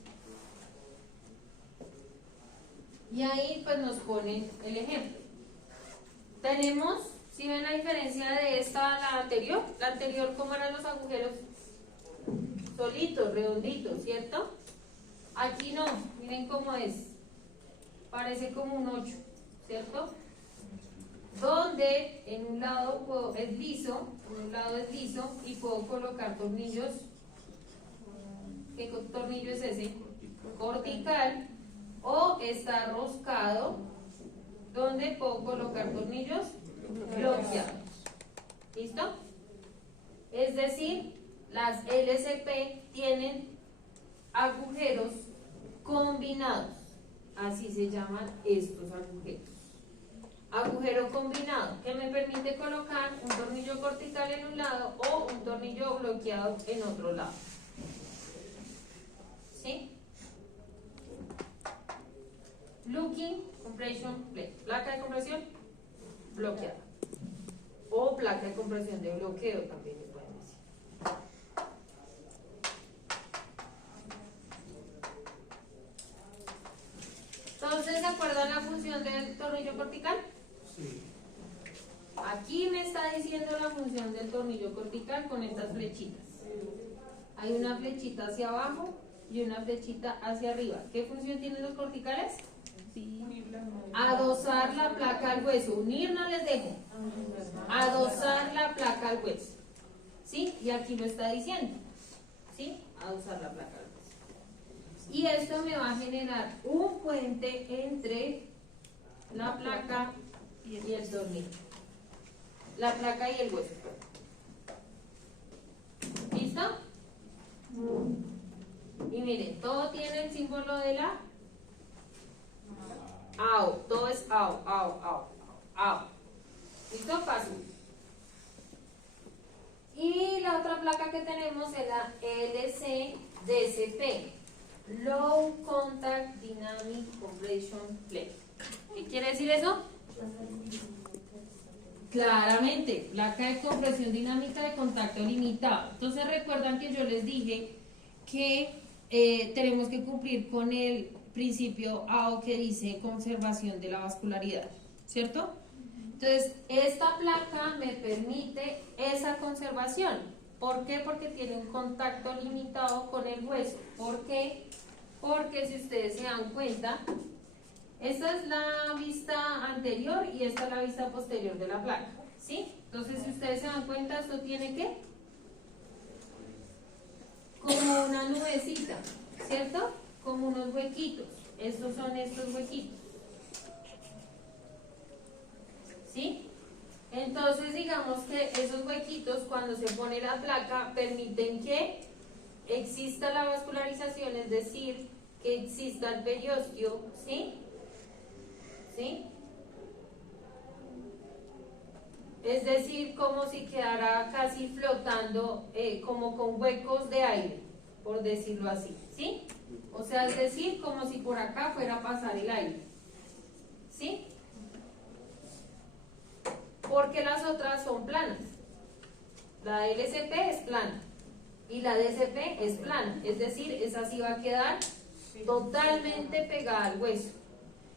Y ahí pues nos ponen el ejemplo. Tenemos, si ven la diferencia de esta a la anterior, ¿cómo eran los agujeros? Solitos, redonditos, ¿cierto? Aquí no, miren cómo es. Parece como un 8, ¿cierto? Donde en un lado es liso, y puedo colocar tornillos. ¿Qué tornillo es ese? Cortical. O está roscado, donde puedo colocar tornillos bloqueados. ¿Listo? Es decir, las LSP tienen agujeros combinados. Así se llaman estos agujeros. Agujero combinado, que me permite colocar un tornillo cortical en un lado o un tornillo bloqueado en otro lado. ¿Sí? Locking Compression Plate. Placa de compresión bloqueada. O placa de compresión de bloqueo también le pueden decir. Entonces, ¿se acuerdan la función del tornillo cortical? Sí. Aquí me está diciendo la función del tornillo cortical con estas flechitas. Hay una flechita hacia abajo y una flechita hacia arriba. ¿Qué función tienen los corticales? Sí. Adosar la placa al hueso. Unir no les dejo. Adosar la placa al hueso. ¿Sí? Y aquí lo está diciendo. ¿Sí? Adosar la placa al hueso. Y esto me va a generar un puente entre la placa y el tornillo. La placa y el hueso. ¿Listo? Y miren, todo tiene el símbolo de la AO. Todo es AO, AO, AO, AO. ¿Listo? Fácil. Y la otra placa que tenemos es la LCDCP. Low Contact Dynamic Compression Plate. ¿Qué quiere decir eso? Claramente, placa de compresión dinámica de contacto limitado. Entonces recuerdan que yo les dije que tenemos que cumplir con el principio AO que dice conservación de la vascularidad, ¿cierto? Entonces, esta placa me permite esa conservación. ¿Por qué? Porque tiene un contacto limitado con el hueso. ¿Por qué? Porque si ustedes se dan cuenta, esta es la vista anterior y esta es la vista posterior de la placa, ¿sí? Entonces, si ustedes se dan cuenta, esto tiene ¿qué? Como una nubecita, ¿cierto? Como unos huequitos. Estos son estos huequitos. ¿Sí? Entonces, digamos que esos huequitos, cuando se pone la placa, permiten que exista la vascularización, es decir, que exista el periósteo, ¿sí? ¿Sí? Es decir, como si quedara casi flotando, como con huecos de aire, por decirlo así, ¿sí? O sea, es decir, como si por acá fuera a pasar el aire, ¿sí? Porque las otras son planas. La LCP es plana y la DCP es plana, es decir, esa sí va a quedar totalmente pegada al hueso.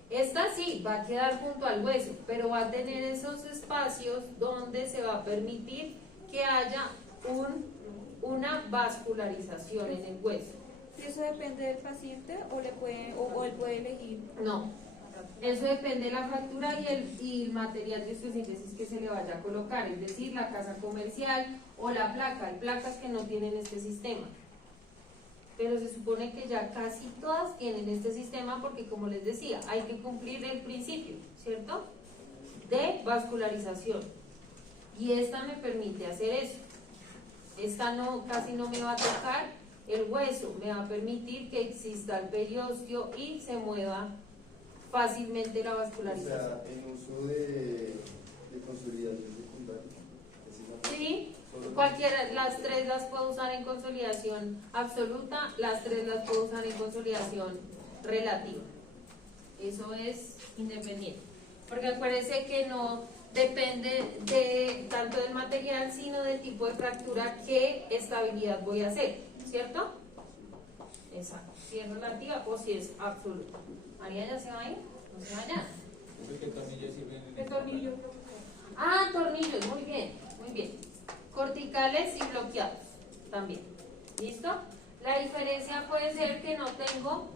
Esta sí va a quedar junto al hueso, pero va a tener esos espacios donde se va a permitir que haya una vascularización en el hueso. ¿Y eso depende del paciente o él puede elegir? No, eso depende de la fractura y el material de osteosíntesis que se le vaya a colocar, es decir, la casa comercial o la placa. Hay placas que no tienen este sistema, pero se supone que ya casi todas tienen este sistema porque, como les decía, hay que cumplir el principio, ¿cierto?, de vascularización, y esta me permite hacer eso. Esta casi no me va a tocar el hueso, me va a permitir que exista el periósteo y se mueva fácilmente la O vascularización. sea, en uso de consolidación secundaria. Sí, cualquiera, las tres las puedo usar en consolidación absoluta, las tres las puedo usar en consolidación relativa. Eso es independiente. Porque acuérdense que no depende de tanto del material, sino del tipo de fractura, qué estabilidad voy a hacer, ¿cierto? Exacto. Si es relativa o si es absoluta. ¿María ya se va a ir? No se vaya. ¿Qué tornillos sirven en ¿Qué esta tornillo? Ah, tornillos, muy bien, muy bien. Corticales y bloqueados también. ¿Listo? La diferencia puede ser que no tengo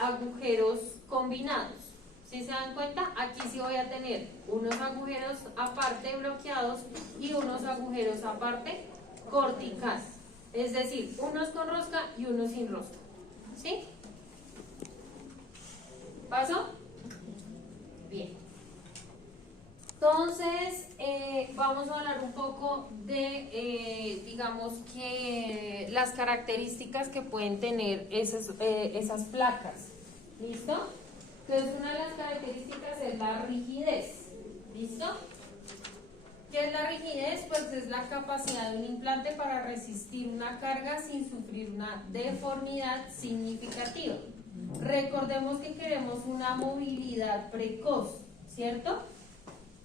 agujeros combinados. Si se dan cuenta, aquí sí voy a tener unos agujeros aparte bloqueados y unos agujeros aparte corticales. Es decir, unos con rosca y unos sin rosca. ¿Sí? ¿Paso? Bien. Entonces, vamos a hablar un poco de, digamos que las características que pueden tener esas placas. ¿Listo? Entonces, una de las características es la rigidez. ¿Listo? ¿Qué es la rigidez? Pues es la capacidad de un implante para resistir una carga sin sufrir una deformidad significativa. Recordemos que queremos una movilidad precoz, ¿cierto?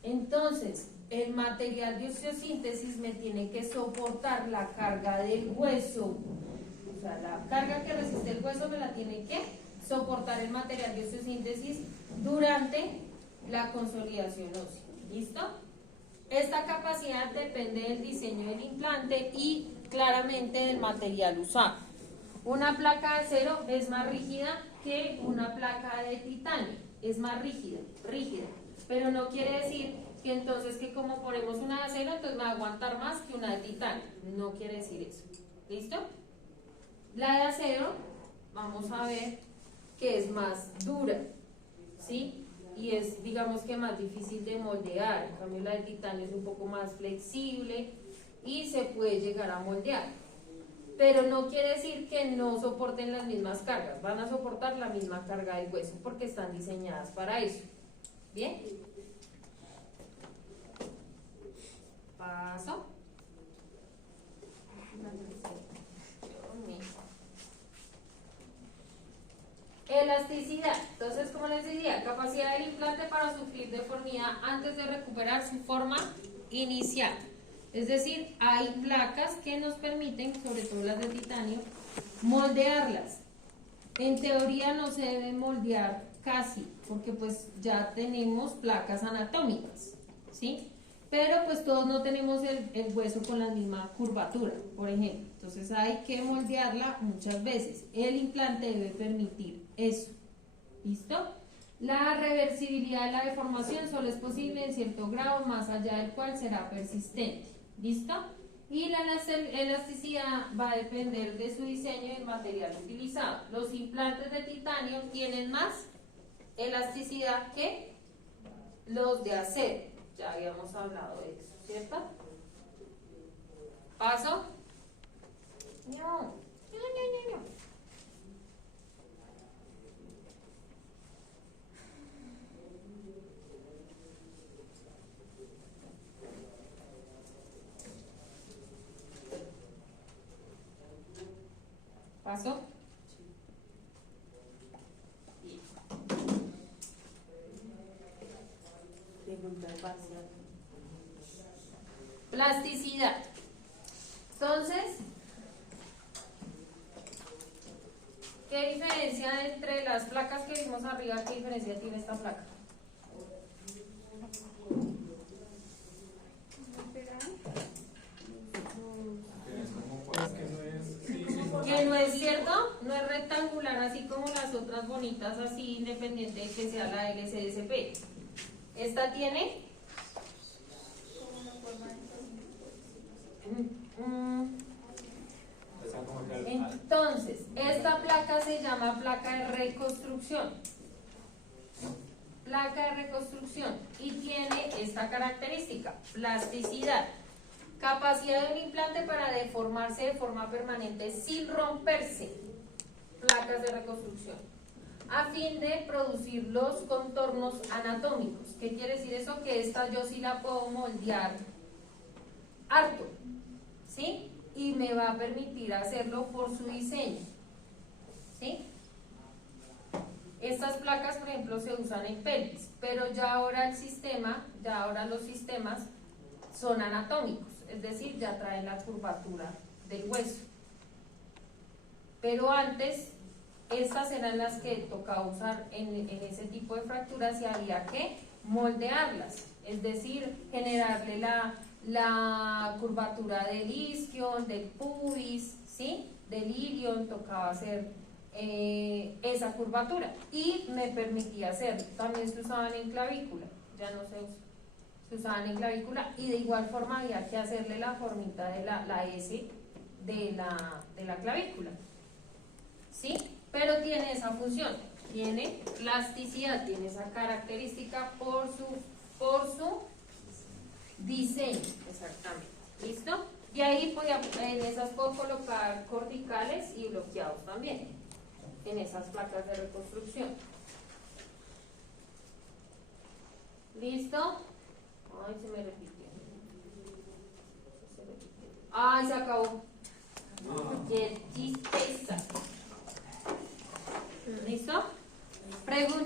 Entonces, el material de osteosíntesis me tiene que soportar la carga del hueso. O sea, la carga que resiste el hueso me la tiene que soportar el material de osteosíntesis durante la consolidación ósea. ¿Listo? Esta capacidad depende del diseño del implante y claramente del material usado. Una placa de acero es más rígida que una placa de titanio. Es más rígida. Pero no quiere decir que entonces que como ponemos una de acero, entonces me va a aguantar más que una de titanio. No quiere decir eso. ¿Listo? La de acero, vamos a ver que es más dura, ¿sí? Y es, digamos que más difícil de moldear. En cambio la de titanio es un poco más flexible y se puede llegar a moldear. Pero no quiere decir que no soporten las mismas cargas. Van a soportar la misma carga del hueso porque están diseñadas para eso. ¿Bien? Paso. Elasticidad. Entonces, como les decía, capacidad del implante para sufrir deformidad antes de recuperar su forma inicial. Es decir, hay placas que nos permiten, sobre todo las de titanio, moldearlas. En teoría no se deben moldear casi, porque pues ya tenemos placas anatómicas, ¿sí? Pero pues todos no tenemos el hueso con la misma curvatura, por ejemplo. Entonces hay que moldearla muchas veces. El implante debe permitir eso. ¿Listo? La reversibilidad de la deformación solo es posible en cierto grado, más allá del cual será persistente. ¿Listo? Y la elasticidad va a depender de su diseño y el material utilizado. Los implantes de titanio tienen más elasticidad que los de acero. Ya habíamos hablado de eso, ¿cierto? ¿Paso? No. ¿Paso? Bien. Pregunta parcial. Plasticidad. Entonces, ¿qué diferencia entre las placas que vimos arriba? ¿Qué diferencia tiene esta placa? Pues que no es, sí, sí, Que no es cierto, no es rectangular así como las otras bonitas, así independiente de que sea la LCDSP. Esta tiene Como una forma de O sea, como que entonces, esta placa se llama placa de reconstrucción. Placa de reconstrucción y tiene esta característica, plasticidad. Capacidad de un implante para deformarse de forma permanente sin romperse. Placas de reconstrucción. A fin de producir los contornos anatómicos. ¿Qué quiere decir eso? Que esta yo sí la puedo moldear harto. ¿Sí? Y me va a permitir hacerlo por su diseño. ¿Sí? Estas placas, por ejemplo, se usan en pelvis, pero ya ahora los sistemas son anatómicos. Es decir, ya traen la curvatura del hueso. Pero antes, estas eran las que tocaba usar en ese tipo de fracturas y había que moldearlas. Es decir, generarle la curvatura del isquion, del pubis, ¿sí? Del ilion, tocaba hacer esa curvatura. Y me permitía hacerlo. También se usaban en clavícula, ya no se usa. Se usaban en clavícula y de igual forma había que hacerle la formita de la S de la clavícula, ¿sí? Pero tiene esa función, tiene plasticidad, tiene esa característica por su diseño, exactamente, ¿listo? Y ahí en esas puedo colocar corticales y bloqueados también, en esas placas de reconstrucción. ¿Listo? Ay, se me repitió. Ay, se acabó. Qué tristeza. ¿Listo? Pregunta.